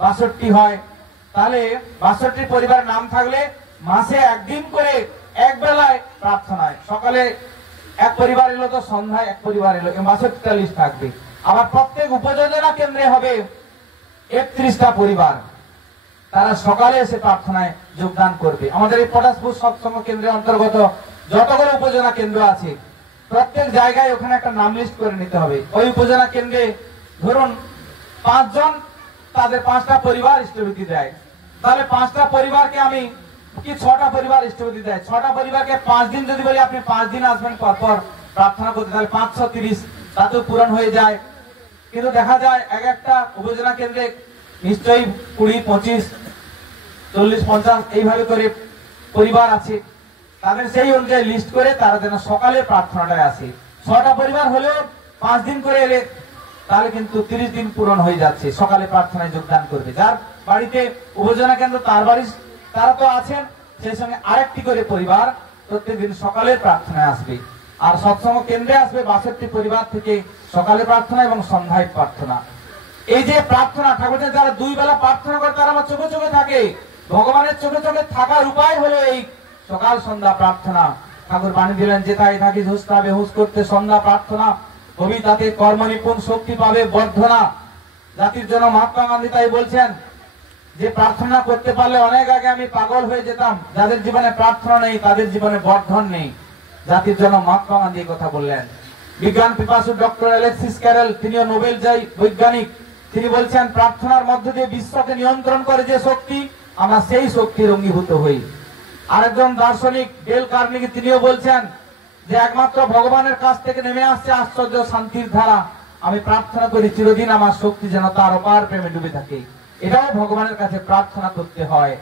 62 হয়। তাহলে 62 পরিবার নাম থাকলে মাসে একদিন করে এক বেলায় প্রার্থনায়, সকালে এক পরিবার এলো তো সন্ধ্যায় এক পরিবার এলো, 62টা লিস্ট থাকবে। আবার প্রত্যেক উপযোজনা কেন্দ্রে হবে 31টা পরিবার, তারা সকালে এসে প্রার্থনায় যোগদান করবে। আমাদের এই পটাশপুর সৎসঙ্গ কেন্দ্রের অন্তর্গত যতগুলো উপজেলা কেন্দ্র আছে প্রত্যেক জায়গায় ওখানে একটা নাম লিস্ট করে নিতে হবে। ওই উপজেলা কেন্দ্রে ধরুন 5 জন, তাদের 5টা পরিবার ইষ্টভীতি দেয়। তাহলে 5টা পরিবারকে আমি কি 6টা পরিবার ইষ্টভীতি দেয়, 6টা পরিবারকে 5 দিন যদি বলি আপনি 5 দিন আসবেন পরপর প্রার্থনা করতে, তাহলে 530 তাতেও পূরণ হয়ে যায়। কিন্তু দেখা যায় এক একটা উপজেলা কেন্দ্রে নিশ্চয়ই 20, 25, 40, 50 এইভাবে করে পরিবার আছে। তাদের সেই অনুযায়ী লিস্ট করে তারা যেন সকালে প্রার্থনাটায় আসে। 6টা পরিবার হলেও 5 দিন করে এলে তাহলে কিন্তু 30 দিন পূরণ হয়ে যাচ্ছে, সকালে প্রার্থনায় যোগদান করবে। যার বাড়িতে উপজেলা কেন্দ্র তার বাড়ি তারা তো আছেন, সেই সঙ্গে আরেকটি করে পরিবার প্রত্যেকদিন সকালে প্রার্থনায় আসবে। আর সৎসঙ্গ কেন্দ্রে আসবে 62 পরিবার থেকে সকালে প্রার্থনা এবং সন্ধ্যায় প্রার্থনা। এই যে প্রার্থনা, ঠাকুরের যারা 2 বেলা প্রার্থনা করে তারা আমার চোখে চোখে থাকে। ভগবানের চোখে চোখে থাকার উপায় হলো এই সকাল সন্ধ্যা প্রার্থনা। ঠাকুর বাণী দিলেন, যেথায় থাকি হুঁসটা বেহুশ করতে সন্ধ্যা প্রার্থনা, কবি তাতে কর্ম নিপুণ শক্তি পাবে বর্ধনা। জাতির জন্য মহাত্মা গান্ধী তাই বলছেন যে প্রার্থনা করতে পারলে অনেক আগে আমি পাগল হয়ে যেতাম। যাদের জীবনে প্রার্থনা নেই তাদের জীবনে বর্ধন নেই। জাতির জন্য মহাত্মা গান্ধী কথা বললেন। বিজ্ঞান পিপাসু ডক্টর অ্যালেক্সিস ক্যারল, তিনিও নোবেল জয়ী বৈজ্ঞানিক, তিনি বলছেন প্রার্থনার মধ্য দিয়ে বিশ্বকে নিয়ন্ত্রণ করে যে শক্তি, আমরা সেই শক্তির অঙ্গীভূত হই। আরেকজন দার্শনিক ডেল কার্নেগি, তিনিও বলছেন যে একমাত্র ভগবানের কাছ থেকে নেমে আসছে আশ্চর্য শান্তির ধারা। আমি প্রার্থনা করি চিরদিন আমার শক্তি যেন তার অপার প্রেমে ডুবে থাকে। এটাও ভগবানের কাছে প্রার্থনা করতে হয়।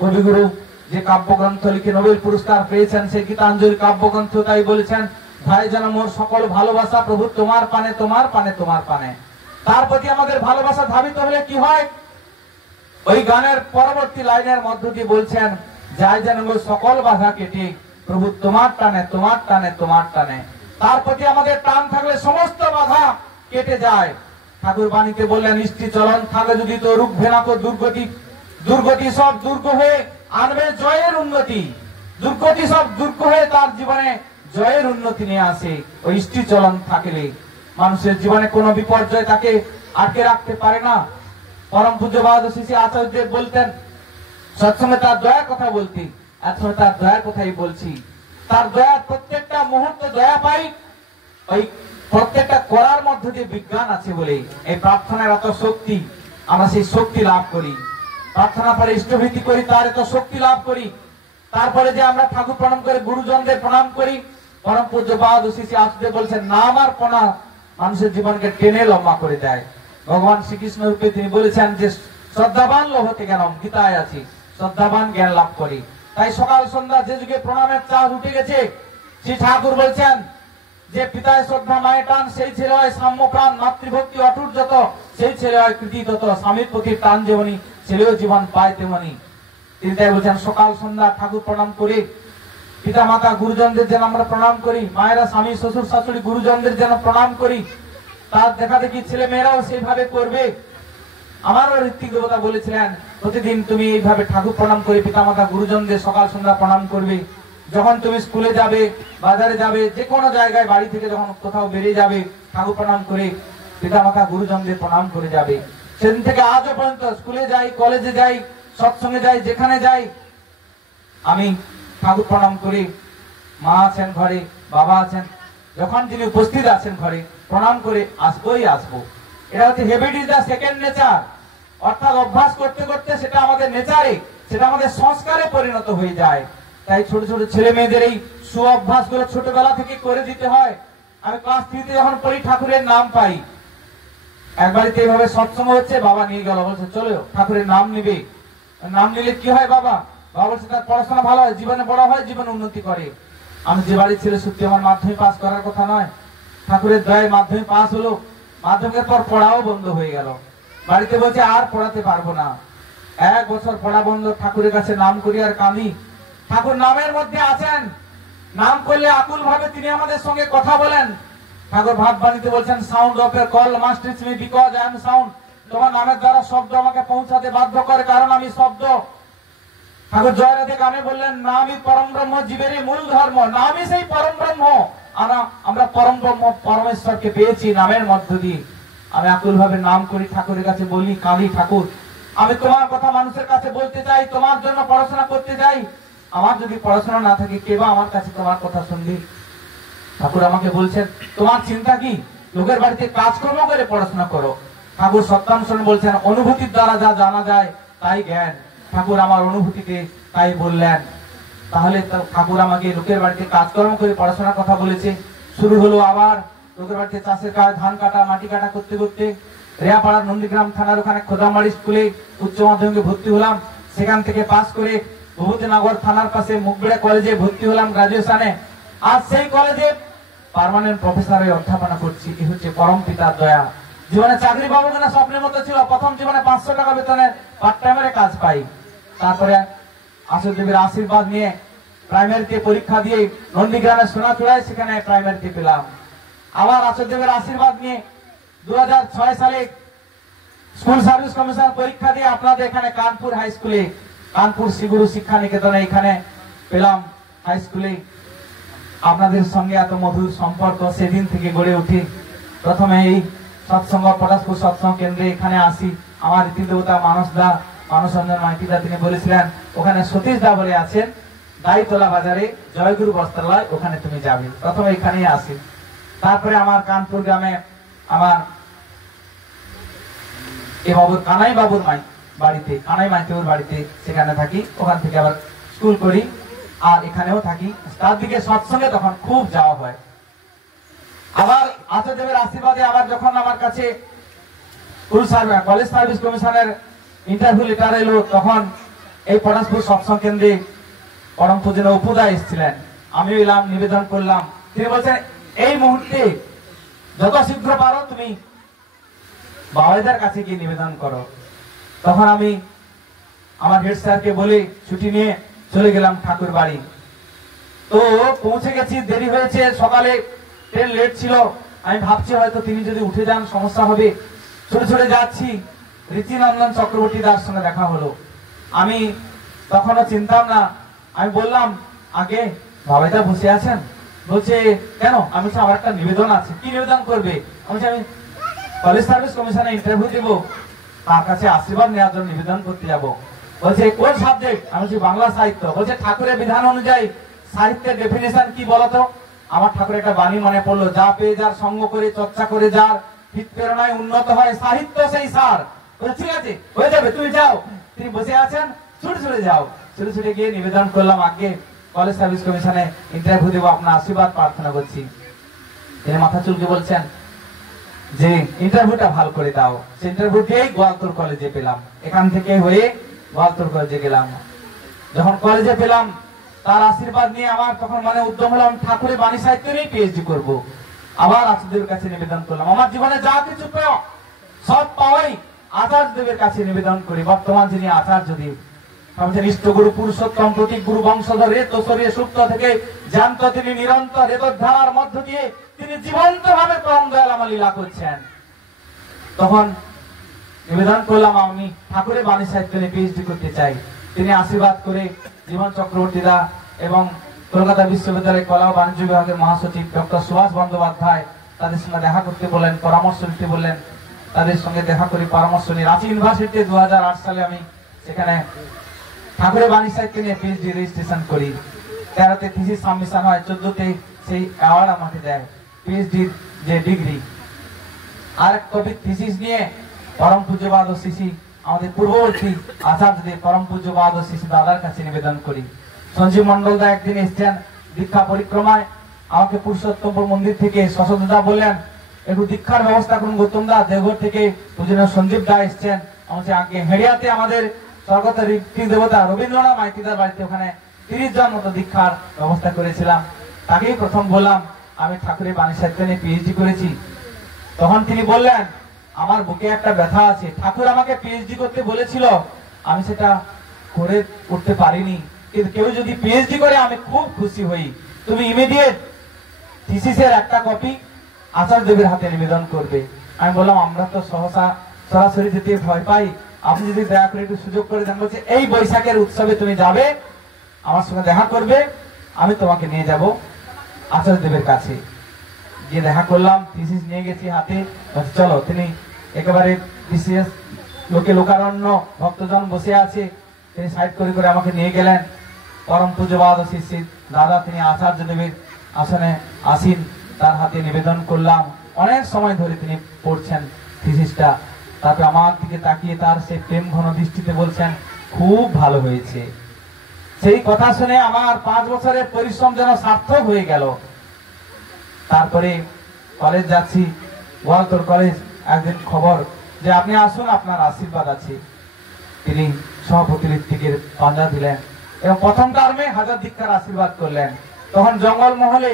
কবিগুরু যে কাব্যগ্রন্থ লিখে নোবেল পুরস্কার পেয়েছেন, সেই গীতাঞ্জলি কাব্যগ্রন্থ তাই বলেছেন, ভাই যেন মোর সকল ভালোবাসা প্রভু তোমার পানে, তোমার পানে, তোমার পানে। তার প্রতি আমাদের ভালোবাসা ধাবিত হলে কি হয়, ওই গানের পরবর্তী লাইনের মধ্য দিয়ে বলছেন, যাই যেন মোর সকল বাধা কেটে প্রভু তোমার টানে, তোমার টানে, তোমার টানে। তার প্রতি আমাদের টান থাকলে সমস্ত বাধা কেটে যায়। ঠাকুর বাণীতে বললেন, ইষ্টি চলন থাকলে যদি তো রুখবে না তো দুর্গতি, দুর্গতি সব দুর্গ হয়ে আনবে জয়ের উন্নতি। দুর্গতি সব দুর্গ হয়ে তার জীবনে জয়ের উন্নতি নিয়ে আসে। ওই ইষ্টি চলন থাকলে মানুষের জীবনে কোনো বিপর্যয় তাকে আটকে রাখতে পারে না। পরম পূজ্য বাহাদুর শ্রী আচার্য বলতেন, সৎসঙ্গে তার দয়ার কথা বলতি, একসঙ্গে তার দয়ার কথাই বলছি। তার দয়ার প্রত্যেকটা মুহূর্তে দয়া পাই, ওই প্রত্যেকটা করার মধ্যে যে বিজ্ঞান আছে বলে এই প্রার্থনার এত শক্তি, আমরা সেই শক্তি লাভ করি। প্রার্থনা পরে ইষ্টভীতি করি, তার এত শক্তি লাভ করি। তারপরে যে আমরা ঠাকুর প্রণাম করে গুরুজনদের প্রণাম করি, পরম পূজ্য বাহাদুর শ্রী আসতে বলছেন নাম আর প্রণাম মানুষের জীবনকে টেনে লম্বা করে দেয়। ভগবান শ্রীকৃষ্ণ রূপে তিনি বলেছেন যে শ্রদ্ধাবান লোহতে জ্ঞানম, গীতায় আছে শ্রদ্ধাবান জ্ঞান লাভ করি। তাই সকাল সন্ধ্যা যে যুগে প্রণামের চাষ উঠে গেছে, শ্রী ঠাকুর বলছেন যে পিতায় শ্রদ্ধা মায়ের টান, সেই ছেলে হয় সাম্য প্রাণ, মাতৃভক্তি অটুট যত, সেই ছেলে হয় কৃতি তত, স্বামীর প্রতি টান যেমনি ছেলেও জীবন পায় তেমনি। তিনি তাই বলছেন সকাল সন্ধ্যা ঠাকুর প্রণাম করে পিতা মাতা গুরুজনদের যেন আমরা প্রণাম করি, মায়েরা স্বামী শ্বশুর শাশুড়ি গুরুজনদের যেন প্রণাম করি, তার দেখা দেখি ছেলে মেয়েরাও সেইভাবে করবে। আমারও ঋত্বিক দেবতা বলেছিলেন প্রতিদিন তুমি এইভাবে ঠাকুর প্রণাম করে পিতা মাতা গুরুজনদের সকাল সন্ধ্যা প্রণাম করবে। যখন তুমি স্কুলে যাবে, বাজারে যাবে, যে কোনো জায়গায় বাড়ি থেকে যখন কোথাও বেরিয়ে যাবে, ঠাকুর প্রণাম করে পিতা মাতা গুরুজনদের প্রণাম করে যাবে। সেদিন থেকে আজও পর্যন্ত স্কুলে যাই, কলেজে যাই, সৎসঙ্গে যাই, যেখানে যাই আমি ঠাকুর প্রণাম করি। মা আছেন ঘরে, বাবা আছেন, যখন যিনি উপস্থিত আছেন ঘরে প্রণাম করে আসবোই আসবো। এটা হচ্ছে habit is the second nature, অর্থাৎ অভ্যাস করতে করতে সেটা আমাদের নেচারে, সেটা আমাদের সংস্কারে পরিণত হয়ে যায়। তাই ছোট ছোট ছেলে মেয়েদের এই সু অভ্যাস গুলো ছোটবেলা থেকে করে দিতে হয়। আমি ক্লাস 3 যখন পড়ি ঠাকুরের নাম পাই, এক বাড়িতে এইভাবে সৎসঙ্গ হচ্ছে, বাবা নিয়ে গেল, বলছে চলো ঠাকুরের নাম নিবে। নাম নিলে কি হয় বাবা? বাবা বলছে তার পড়াশোনা ভালো হয়, জীবনে বড় হয়, জীবনে উন্নতি করে। আমি যে বাড়ির ছেলে, সত্যি আমার মাধ্যমিক পাস করার কথা নয়, ঠাকুরের দয়ায় মাধ্যমিক পাস হলো। মাধ্যমিকের পর পড়াও বন্ধ হয়ে গেল, বাড়িতে বলছে আর পড়াতে পারবো না। 1 বছর পড়া বন্ধ, ঠাকুরের কাছে নাম করি আর কাঁদি। ঠাকুর নামের মধ্যে আছেন, নাম করলে আকুল ভাবে তিনি আমাদের সঙ্গে কথা বলেন। ঠাকুর ভাব বাণীতে বলছেন sound of A call must rich me because I am sound. তোমার নামের দ্বারা শব্দ আমাকে পৌঁছাতে বাধ্য করে, কারণ আমি শব্দ। ঠাকুর জয়রাধে গানে বললেন নামই পরম ব্রহ্ম, জীবেরই মূল ধর্ম। নামই সেই পরম ব্রহ্ম, আমরা পরম ব্রহ্ম পরমেশ্বরকে পেয়েছি নামের মধ্য দিয়ে। আমি আকুল ভাবে নাম করি, ঠাকুরের কাছে বলি, কাঁদি, ঠাকুর আমি তোমার কথা মানুষের কাছে বলতে চাই, তোমার জন্য পড়াশোনা করতে চাই। আমার যদি পড়াশোনা না থাকে কে বা আমার কাছে তোমার কথা শুনবি? ঠাকুর আমাকে বলছেন তোমার চিন্তা কি, লোকের বাড়িতে কাজকর্ম করে পড়াশোনা করো। ঠাকুর সত্যানুসরণ বলছেন অনুভূতির দ্বারা যা জানা যায় তাই জ্ঞান। ঠাকুর আমার অনুভূতিতে তাই বললেন। তাহলে ঠাকুর আমাকে লোকের বাড়িতে কাজকর্ম করে পড়াশোনার কথা বলেছে। শুরু হলো আবার লোকের বাড়িতে চাষের কাজ, ধান কাটা, মাটি কাটা করতে করতে রেয়াপাড়ার নন্দীগ্রাম থানার ওখানে খোদামারি স্কুলে উচ্চ মাধ্যমিকে ভর্তি হলাম। সেখান থেকে পাস করে বহুতনগর থানার পাশে মুখবেড়া কলেজে ভর্তি হলাম গ্রাজুয়েশনে। আজ সেই কলেজে পার্মানেন্ট প্রফেসর হয়ে অধ্যাপনা করছি। এ হচ্ছে পরম পিতার দয়া। জীবনে চাকরি পাবো কিনা স্বপ্নের মতো ছিল। প্রথম জীবনে 500 টাকা বেতনে পার্ট টাইমের কাজ পাই। তারপরে আশুদেবের আশীর্বাদ নিয়ে প্রাইমারিতে পরীক্ষা দিয়ে নন্দীগ্রামে সোনাচূড়ায় সেখানে প্রাইমারিতে পেলাম। আবার আশুদেবের আশীর্বাদ নিয়ে 2006 সালে স্কুল সার্ভিস কমিশন পরীক্ষা দিয়ে আপনাদের এখানে কানপুর হাই স্কুলে, কানপুর শ্রীগুরু শিক্ষা নিকেতনে এখানে পেলাম হাই স্কুলে। আপনাদের সঙ্গে এত মধুর সম্পর্ক সেদিন থেকে গড়ে উঠে। প্রথমে এই সৎসঙ্গ পটাশপুর সৎসঙ্গ কেন্দ্রে এখানে আসি। আমার রীতি দেবতা মানস রঞ্জন মাইতিদা তিনি বলেছিলেন ওখানে সতীশ দা বলে আছেন দাইতলা বাজারে জয়গুরু বস্ত্রালয়, ওখানে তুমি যাবে। প্রথমে এখানেই আসি। তারপরে আমার কানপুর গ্রামে আমার এ বাবুর কানাই বাবুর বাড়িতে, কানাই মাইতিবুর বাড়িতে সেখানে থাকি। ওখান থেকে আবার স্কুল করি আর এখানেও থাকি। তার দিকে সৎসঙ্গে তখন খুব যাওয়া হয়। আবার আচার্যদেবের আশীর্বাদে আবার যখন আমার কাছে কলেজ সার্ভিস কমিশনের ইন্টারভিউ লেটার এলো, তখন এই পটাশপুর সৎসঙ্গ কেন্দ্রে পরম পূজনীয় উপদা এসেছিলেন। আমিও এলাম, নিবেদন করলাম। তিনি বলছেন এই মুহূর্তে যত শীঘ্র পারো তুমি বাবাইদার কাছে গিয়ে নিবেদন করো। তখন আমি আমার হেড স্যারকে বলে ছুটি নিয়ে চলে গেলাম ঠাকুর বাড়ি। তো পৌঁছে গেছি, দেরি হয়েছে, সকালে ট্রেন লেট ছিল। আমি ভাবছি হয়তো তিনি যদি উঠে যান সমস্যা হবে। ছুটে ছুটে যাচ্ছি, রীতিনন্দন চক্রবর্তী দার সঙ্গে দেখা হলো। আমি তখনও চিনতাম না। আমি বললাম আগে বাবাইদা বসে আছেন? বলছে কেন? আমি বলছি আমার একটা নিবেদন আছে। কি নিবেদন করবে? আমি কলেজ সার্ভিস কমিশনে ইন্টারভিউ দেবো, তার কাছে আশীর্বাদ নেওয়ার জন্য নিবেদন করতে যাব। বলছে কোন সাবজেক্ট? আমি বলছি বাংলা সাহিত্য। বলছে ঠাকুরের বিধান অনুযায়ী সাহিত্যের ডেফিনেশন কি বলতো? আমার ঠাকুরের একটা বাণী মনে পড়লো, যা পেয়ে যার সঙ্গ করে চর্চা করে যার হিত প্রেরণায় উন্নত হয় সাহিত্য সেই সার। বলছে ঠিক আছে হয়ে যাবে, তুমি যাও। তিনি বসে আছেন, ছুটে ছুটে যাও। ছুটে ছুটে গিয়ে নিবেদন করলাম, আগে কলেজ সার্ভিস কমিশনে ইন্টারভিউ দেবো, আপনার আশীর্বাদ প্রার্থনা করছি। তিনি মাথা চুলকে বলছেন যে ইন্টারভিউটা ভালো করে দাও। সে ইন্টারভিউ দিয়েই গোয়ালতোড় কলেজে পেলাম। এখান থেকে হয়ে গোয়ালতোড় কলেজে গেলাম। যখন কলেজে পেলাম, তার আশীর্বাদ নিয়ে আমার তখন মানে উদ্যম হলাম ঠাকুরের বাণী সাহিত্য নিয়ে পিএইচডি করবো। আবার আচার্যদেবের কাছে নিবেদন করলাম, আমার জীবনে যা কিছু পেও সব পাওয়াই আচার্যদেবের কাছে নিবেদন করি। বর্তমান যিনি আচার্যদেব, ইষ্টগুরু পুরুষোত্তম প্রতীক গুরু বংশধর রেতসরিয়ে সুপ্ত থেকে জানত তিনি নিরন্তর রেতধারার মধ্য দিয়ে তিনি জীবন্ত ভাবে পরম দয়াল আমার লীলা করছেন। তখন নিবেদন করলাম আমি ঠাকুরের বাণী সাহিত্য নিয়ে পিএইচডি করতে চাই। তিনি আশীর্বাদ করে জীবন চক্রবর্তী দা এবং কলকাতা বিশ্ববিদ্যালয়ের কলা ও বাণিজ্য বিভাগের মহাসচিব ডক্টর সুভাষ বন্দ্যোপাধ্যায় তাদের সঙ্গে দেখা করতে বললেন, পরামর্শ দিতে বললেন। তাদের সঙ্গে দেখা করি, পরামর্শ নিই। রাঁচি ইউনিভার্সিটিতে 2008 সালে আমি সেখানে ঠাকুরের বাণী সাহিত্য নিয়ে পিএইচডি রেজিস্ট্রেশন করি। 13তে থিসিস সাবমিশন হয়, 14তে সেই অ্যাওয়ার্ড আমাকে দেয় পিএইচডির যে ডিগ্রি। আর এক কপি থিসিস নিয়ে পরম পূজ্যপাদ ও শিশি আমাদের পূর্ববর্তী আচার্যদের পরম পূজ্যপাদ ও শিশি দাদার কাছে নিবেদন করি। সঞ্জীব মন্ডল দা একদিন এসছেন দীক্ষা পরিক্রমায়, আমাকে পুরুষোত্তমপুর মন্দির থেকে শশধরদা বললেন একটু দীক্ষার ব্যবস্থা করুন গৌতম দা। দেওঘর থেকে পূজনীয় সঞ্জীব দা এসছেন। আমাকে আগে হেড়িয়াতে আমাদের স্বর্গত ঋত্বিক দেবতা রবীন্দ্রনাথ মাইতিদার বাড়িতে ওখানে 30 জন মতো দীক্ষার ব্যবস্থা করেছিলাম। তাকেই প্রথম বললাম আমি ঠাকুরের বাণী সাহিত্য নিয়ে পিএইচডি করেছি। তখন তিনি বললেন আমার বুকে একটা ব্যথা আছে, ঠাকুর আমাকে পিএইচডি করতে বলেছিল, আমি সেটা করে করতে পারিনি, কিন্তু কেউ যদি পিএইচডি করে আমি খুব খুশি হই। তুমি ইমিডিয়েট থিসিসের একটা কপি আচার্যদেবের হাতে নিবেদন করবে। আমি বললাম আমরা তো সহসা সরাসরি যেতে ভয় পাই, আপনি যদি দয়া করে একটু সুযোগ করে দেন। বলছে এই বৈশাখের উৎসবে তুমি যাবে, আমার সঙ্গে দেখা করবে, আমি তোমাকে নিয়ে যাব আচার্যদেবের কাছে। গিয়ে দেখা করলাম, থিসিস নিয়ে গেছি হাতে, চলো। তিনি একেবারে বিশেষ লোকে লোকারণ্য ভক্তজন বসে আছে, তিনি সাইড করে করে আমাকে নিয়ে গেলেন। পরম পূজ্যপাদ শিষ্য দাদা তিনি আচার্যদেবের আসনে আসীন, তার হাতে নিবেদন করলাম। অনেক সময় ধরে তিনি পড়ছেন থিসিসটা, তারপরে আমার দিকে তাকিয়ে তার সেই প্রেম ঘন দৃষ্টিতে বলছেন খুব ভালো হয়েছে। সেই কথা শুনে আমার 5 বছরের পরিশ্রম যেন সার্থক হয়ে গেল। তারপরে কলেজ যাচ্ছি, গোয়ালতোড় কলেজ, একদিন খবর যে আপনি আসুন আপনার আশীর্বাদ আছে। তিনি সভাপতি ঋত্বিকের পাঞ্জা দিলেন এবং প্রথম টার্মে 1000 দীক্ষার আশীর্বাদ করলেন। তখন জঙ্গলমহলে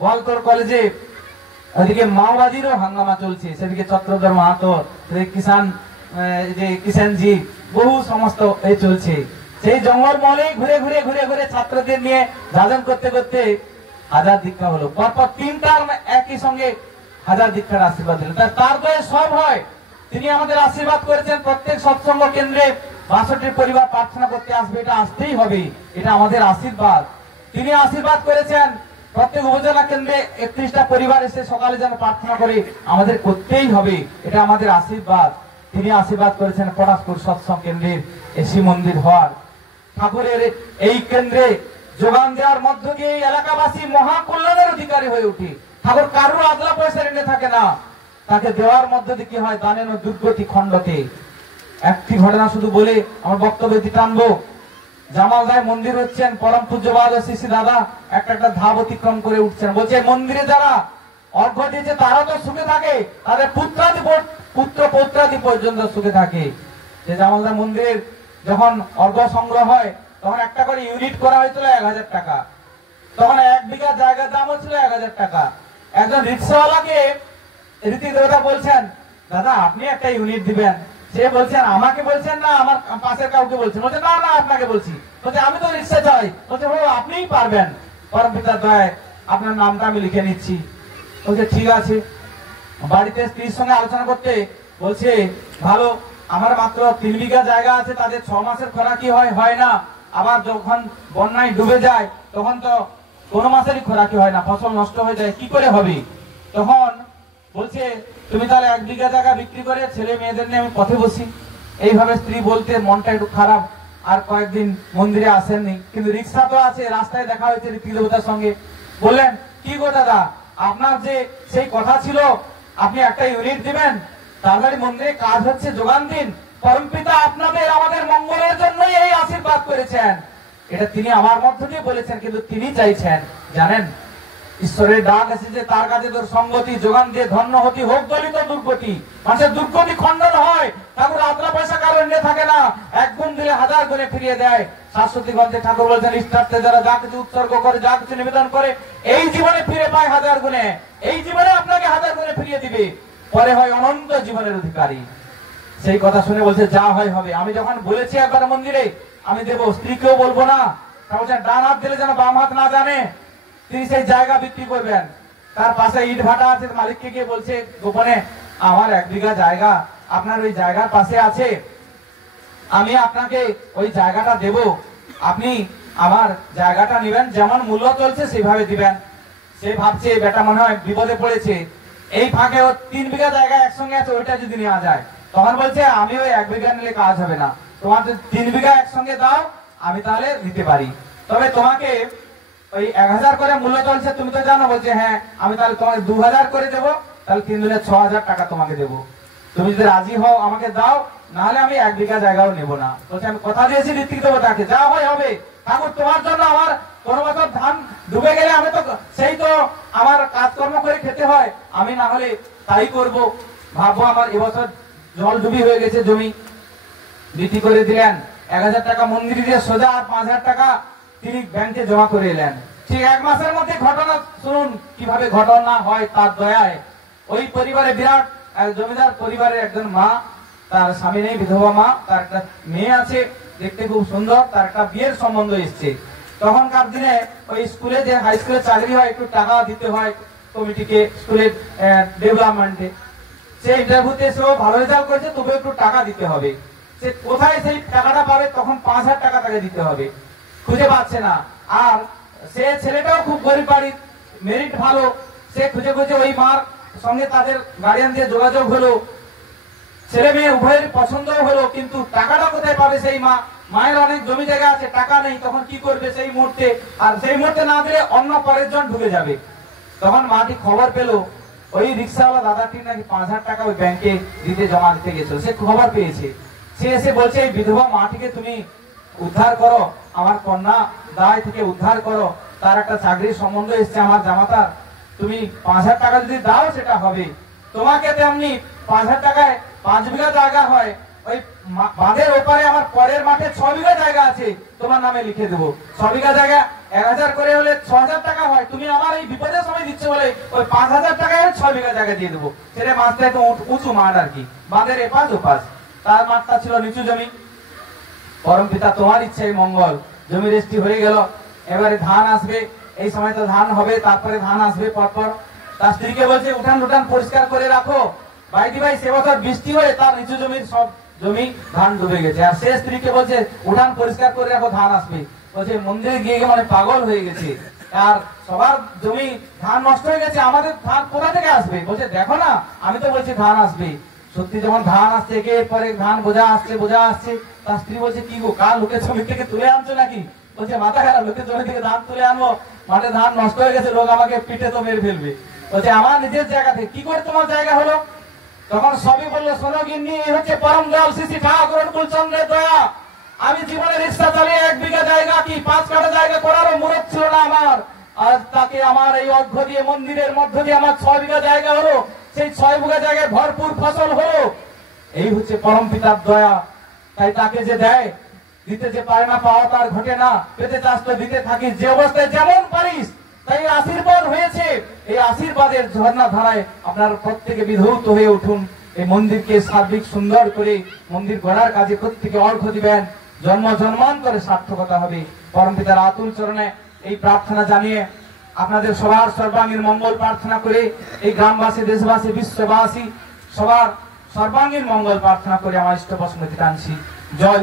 গোয়ালতোড় কলেজে ওইদিকে মাওবাদীরও হাঙ্গামা চলছে, সেদিকে চট্টগ্রাম মাহাতো, কিষান যে কিষানজি বহু সমস্ত এই চলছে। সেই জঙ্গলমহলে ঘুরে ঘুরে ঘুরে ঘুরে ছাত্রদের নিয়ে যাজন করতে করতে 1000 দীক্ষা হলো। পরপর 3 টার্ম একই সঙ্গে 1000 দীক্ষার আশীর্বাদ দিলেন। তার বয়ে সব হয়। তিনি আমাদের আশীর্বাদ করেছেন প্রত্যেক সৎসঙ্গ কেন্দ্রে 62 পরিবার প্রার্থনা করতে আসবে, এটা আসতেই হবে, এটা আমাদের আশীর্বাদ। তিনি আশীর্বাদ করেছেন প্রত্যেক উপজেলা কেন্দ্রে 31টা পরিবার এসে সকালে যেন প্রার্থনা করে, আমাদের করতেই হবে, এটা আমাদের আশীর্বাদ। তিনি আশীর্বাদ করেছেন পরাশপুর সৎসঙ্গ কেন্দ্রের এসি মন্দির হওয়ার। ঠাকুরের এই কেন্দ্রে যোগান দেওয়ার মধ্য দিয়ে এই এলাকাবাসী মহা কল্যাণের অধিকারী হয়ে উঠে। ঠাকুর কারুর আদলা পয়সা রেখে থাকে না, তাকে দেওয়ার মধ্য দিয়ে কি হয়, দানেন দুর্গতি খণ্ডতে। একটি ঘটনা শুধু বলে আমার বক্তব্য টানবো। জামালদায় মন্দির হচ্ছেন, পরম পূজ্যপাদ শিশি দাদা একটা ধাপ অতিক্রম করে উঠছেন। বলছে মন্দিরে যারা অর্ঘ্য দিয়েছে তারা তো সুখে থাকে, তাদের পুত্র পৌত্রাদি পর্যন্ত সুখে থাকে। যে জামালদায় মন্দিরের যখন অর্ঘ্য সংগ্রহ হয় তখন একটা করে ইউনিট করা হয়েছিল 1000 টাকা। তখন 1 বিঘা জায়গার দাম হচ্ছিল 1000 টাকা। একজন রিক্সাওয়ালাকে ঋত্বিক দেবতা বলছেন দাদা আপনি একটা ইউনিট দিবেন। সে বলছেন আমাকে বলছেন না আমার পাশের কাউকে বলছেন? বলছে না না আপনাকে বলছি। বলছে আমি তো রিক্সা চাই। বলছে বাবু আপনিই পারবেন, পরম পিতার দয়ায় আপনার নামটা আমি লিখে নিচ্ছি। বলছে ঠিক আছে। বাড়িতে স্ত্রীর সঙ্গে আলোচনা করতে বলছে ভালো, আমার মাত্র 3 বিঘা জায়গা আছে, তাদের 6 মাসের খোরাকি হয় না, আবার যখন বন্যায় ডুবে যায় তখন তো কোনো মাসেরই খোরাকি হয় না, ফসল নষ্ট হয়ে যায়, কি করে হবে? তখন বলছে তুমি তাহলে 1 বিঘা জায়গা বিক্রি করে ছেলে মেয়েদের নিয়ে আমি পথে বসি। এইভাবে স্ত্রী বলতে মনটা একটু খারাপ। আর কয়েকদিন মন্দিরে আসেননি, কিন্তু রিক্সা তো আছে, রাস্তায় দেখা হয়েছে ঋত্বিক দেবতার সঙ্গে। বললেন, কি গো দাদা, আপনার যে সেই কথা ছিল আপনি একটা ইউনিট দিবেন, তাড়াতাড়ি মন্দিরে কাজ হচ্ছে, যোগান দিন। পরমপিতা আপনাদের আমাদের মঙ্গলের জন্যই এই আশীর্বাদ করেছেন, এটা তিনি আমার মধ্য দিয়ে বলেছেন, কিন্তু তিনি চাইছেন জানেন, ঈশ্বরের ডাক এসেছে তার কাছে তোর সঙ্গতি, যোগান দিয়ে ধন্য হতি, হোক দলিত দুর্গতি। মানুষের দুর্গতি খণ্ডন হয়, ঠাকুর আত্রা পয়সা কারো এনে থাকে না, এক গুণ দিলে 1000 গুণে ফিরিয়ে দেয়। শাশ্বতীগঞ্জে ঠাকুর বলছেন, ইষ্টার্থে যারা যা কিছু উৎসর্গ করে, যা কিছু নিবেদন করে, এই জীবনে ফিরে পায় 1000 গুণে, এই জীবনে আপনাকে 1000 গুণে ফিরিয়ে দিবে, পরে হয় অনন্ত জীবনের অধিকারী। সেই কথা শুনে বলছে, যা হয় হবে। আমি যখন বলেছি একবার মন্দিরে আমি দেবো, স্ত্রীকেও বলবো না, তা বলছেন ডান হাত দিলে যেন বাম হাত না জানে। তিনি সেই জায়গা বিক্রি করবেন, তার পাশে ইট ভাটা আছে, মালিককে গিয়ে বলছে গোপনে, আমার 1 বিঘা জায়গা আপনার ওই জায়গার পাশে আছে, আমি আপনাকে ওই জায়গাটা দেব, আপনি আমার জায়গাটা নেবেন, যেমন মূল্য চলছে সেইভাবে দিবেন। সে ভাবছে বেটা মনে হয় বিপদে পড়েছে, এই ফাঁকে ও 3 বিঘা জায়গা একসঙ্গে আছে, ওইটা যদি নেওয়া যায়। তখন বলছে, আমি ওই 1 বিঘা নিলে কাজ হবে না, তোমার যদি 3 বিঘা একসঙ্গে দাও আমি তাহলে দিতে পারি, তবে তোমাকে ওই 1000 করে মূল্য চলছে, তুমি তো জানো। বলছে, হ্যাঁ, আমি তাহলে তোমাকে 2000 করে দেবো, তাহলে 3 দিনে 6000 টাকা তোমাকে দেবো, তুমি যদি রাজি হও আমাকে দাও, নাহলে আমি 1 বিঘা জায়গাও নেব না। বলছে, আমি কথা দিয়েছি ঋত্বিক দেবতাকে, যা হয় হবে, ঠাকুর তোমার জন্য আমার কোন বছর ধান ডুবে গেলে আমি তো সেই তো আমার কাজকর্ম করে খেতে হয়, আমি না হলে তাই করব। ভাববো আমার এবছর জল ডুবি হয়ে গেছে, জমি বিক্রি করে দিলেন, 1000 টাকা মন্দিরে দিয়ে সোজা, আর 5000 টাকা তিনি ব্যাংকে জমা করে এলেন। ঠিক 1 মাসের মধ্যে ঘটনা শুনুন কিভাবে ঘটনা হয় তার দয়ায়। ওই পরিবারে বিরাট জমিদার পরিবারের একজন মা, তার স্বামী নেই, বিধবা মা, তার একটা মেয়ে আছে, দেখতে খুব সুন্দর, তার একটা বিয়ের সম্বন্ধ এসছে। তখনকার দিনে ওই স্কুলে যে হাই স্কুলে চাকরি হয়, একটু টাকা দিতে হয় কমিটিকে, স্কুলের ডেভেলপমেন্টে। সেই ইন্টারভিউতে সেও ভালো রেজাল্ট করেছে, তবু একটু টাকা দিতে হবে। সে কোথায় সেই টাকাটা পাবে, তখন 5000 টাকা তাকে দিতে হবে, খুঁজে পাচ্ছে না। আর সে ছেলেটাও খুব গরিব বাড়ির, মেরিট ভালো, সে খুঁজে খুঁজে ওই মার সঙ্গে তাদের গার্ডিয়ান দিয়ে যোগাযোগ হলো, ছেলে মেয়ে উভয়ের পছন্দ হলো, কিন্তু টাকাটা কোথায় পাবে সেই মা? মায়ের অনেক জমি জায়গা আছে, টাকা নেই, তখন কি করবে সেই মুহূর্তে? আর সেই মুহূর্তে না দিলে অন্য পরের জন ঢুকে যাবে। তখন মাটি খবর পেল ওই রিক্সাওয়ালা দাদাটি নাকি 5000 টাকা ওই ব্যাংকে দিতে জমা দিতে গেছিল, সে খবর পেয়েছে। সে এসে বলছে, এই বিধবা মাটিকে তুমি উদ্ধার করো, আমার কন্যা দায় থেকে উদ্ধার করো, তার একটা চাকরির সম্বন্ধ এসছে আমার জামাতার, তুমি 5000 টাকা যদি দাও সেটা হবে। তোমাকে তেমনি 5000 টাকায় 5 বিঘা জায়গা হয়, ওই বাঁধের ওপারে আমার পরের মাঠে 6 বিঘা জায়গা আছে, তোমার নামে লিখে দেবো। 6 বিঘা জায়গা 1000 করে হলে 6000 টাকা হয়, তুমি আমার এই বিপদের সময় দিচ্ছ বলে ওই 5000 টাকায় 6 বিঘা জায়গা দিয়ে দেবো। সেটা মাঠটা একটু উঁচু মাঠ আর কি, বাঁধের এপাশ ওপাশ, তার মাঠটা ছিল নিচু জমি। পরম পিতা তোমার ইচ্ছাই মঙ্গল, জমি রেস্টি হয়ে গেল, এবারে ধান আসবে, এই সময় তো ধান হবে, তারপরে ধান আসবে পরপর। তার স্ত্রীকে বলছে, উঠান উঠান পরিষ্কার করে রাখো, বাইদি ভাই সে বছর বৃষ্টি হয়ে তার নিচু জমির সব জমি ধান ডুবে গেছে। আর সে স্ত্রীকে বলছে, উঠান পরিষ্কার করে রাখো, ধান আসবে। বলছে, মন্দিরে গিয়ে মানে পাগল হয়ে গেছে, আর সবার জমি ধান নষ্ট হয়ে গেছে, আমাদের ধান কোথা থেকে আসবে? বলছে, দেখো না, আমি তো বলছি ধান আসবে। সত্যি যখন ধান আসছে, একের পরে ধান বোঝা আসছে বোঝা আসছে, তার স্ত্রী বলছে, কি গো, কাল লোকের জমি থেকে তুলে আনছো নাকি? বলছে, মাথা খারাপ, লোকের জমি থেকে ধান তুলে আনবো, মাঠে ধান নষ্ট হয়ে গেছে, লোক আমাকে পিঠে তো মেরে ফেলবে। বলছে, আমার নিজের জায়গা থেকে কি করে তোমার জায়গা হলো? তখন সবই বললো, শোনো গিন্নি, এই হচ্ছে পরম দয়াল শ্রী শ্রী ঠাকুর অনুকূলচন্দ্রের দয়া। আমি জীবনে রিক্সা চালিয়ে 1 বিঘা জায়গা কি 5 কাঠা জায়গা করারও মুরত ছিল না আমার, আজ তাকে আমার এই অর্ঘ্য দিয়ে মন্দিরের মধ্য দিয়ে আমার 6 বিঘা জায়গা হলো, সেই 6 বিঘা জায়গায় ভরপুর ফসল হলো। এই হচ্ছে পরম পিতার দয়া। তাই তাকে যে দেয়, দিতে যে পারে না, পাওয়া তার ঘটে না, পেতে চাস তো দিতে থাকিস, যে অবস্থায় যেমন পারিস। তাই আশীর্বাদ হয়েছে, এই আশীর্বাদের ঝর্ণা ধারায় আপনারা প্রত্যেকে বিধৌত হয়ে উঠুন, এই মন্দিরকে সার্বিক সুন্দর করে মন্দির গড়ার কাজে প্রত্যেকে অর্ঘ্য দিবেন, জন্ম জন্মান্তরে সার্থকতা হবে। পরম পিতার আতুল চরণে এই প্রার্থনা জানিয়ে আপনাদের সবার সর্বাঙ্গীন মঙ্গল প্রার্থনা করে, এই গ্রামবাসী, দেশবাসী, বিশ্ববাসী সবার সর্বাঙ্গীন মঙ্গল প্রার্থনা করে আমার ইষ্ট বসমতি টানছি। জয়।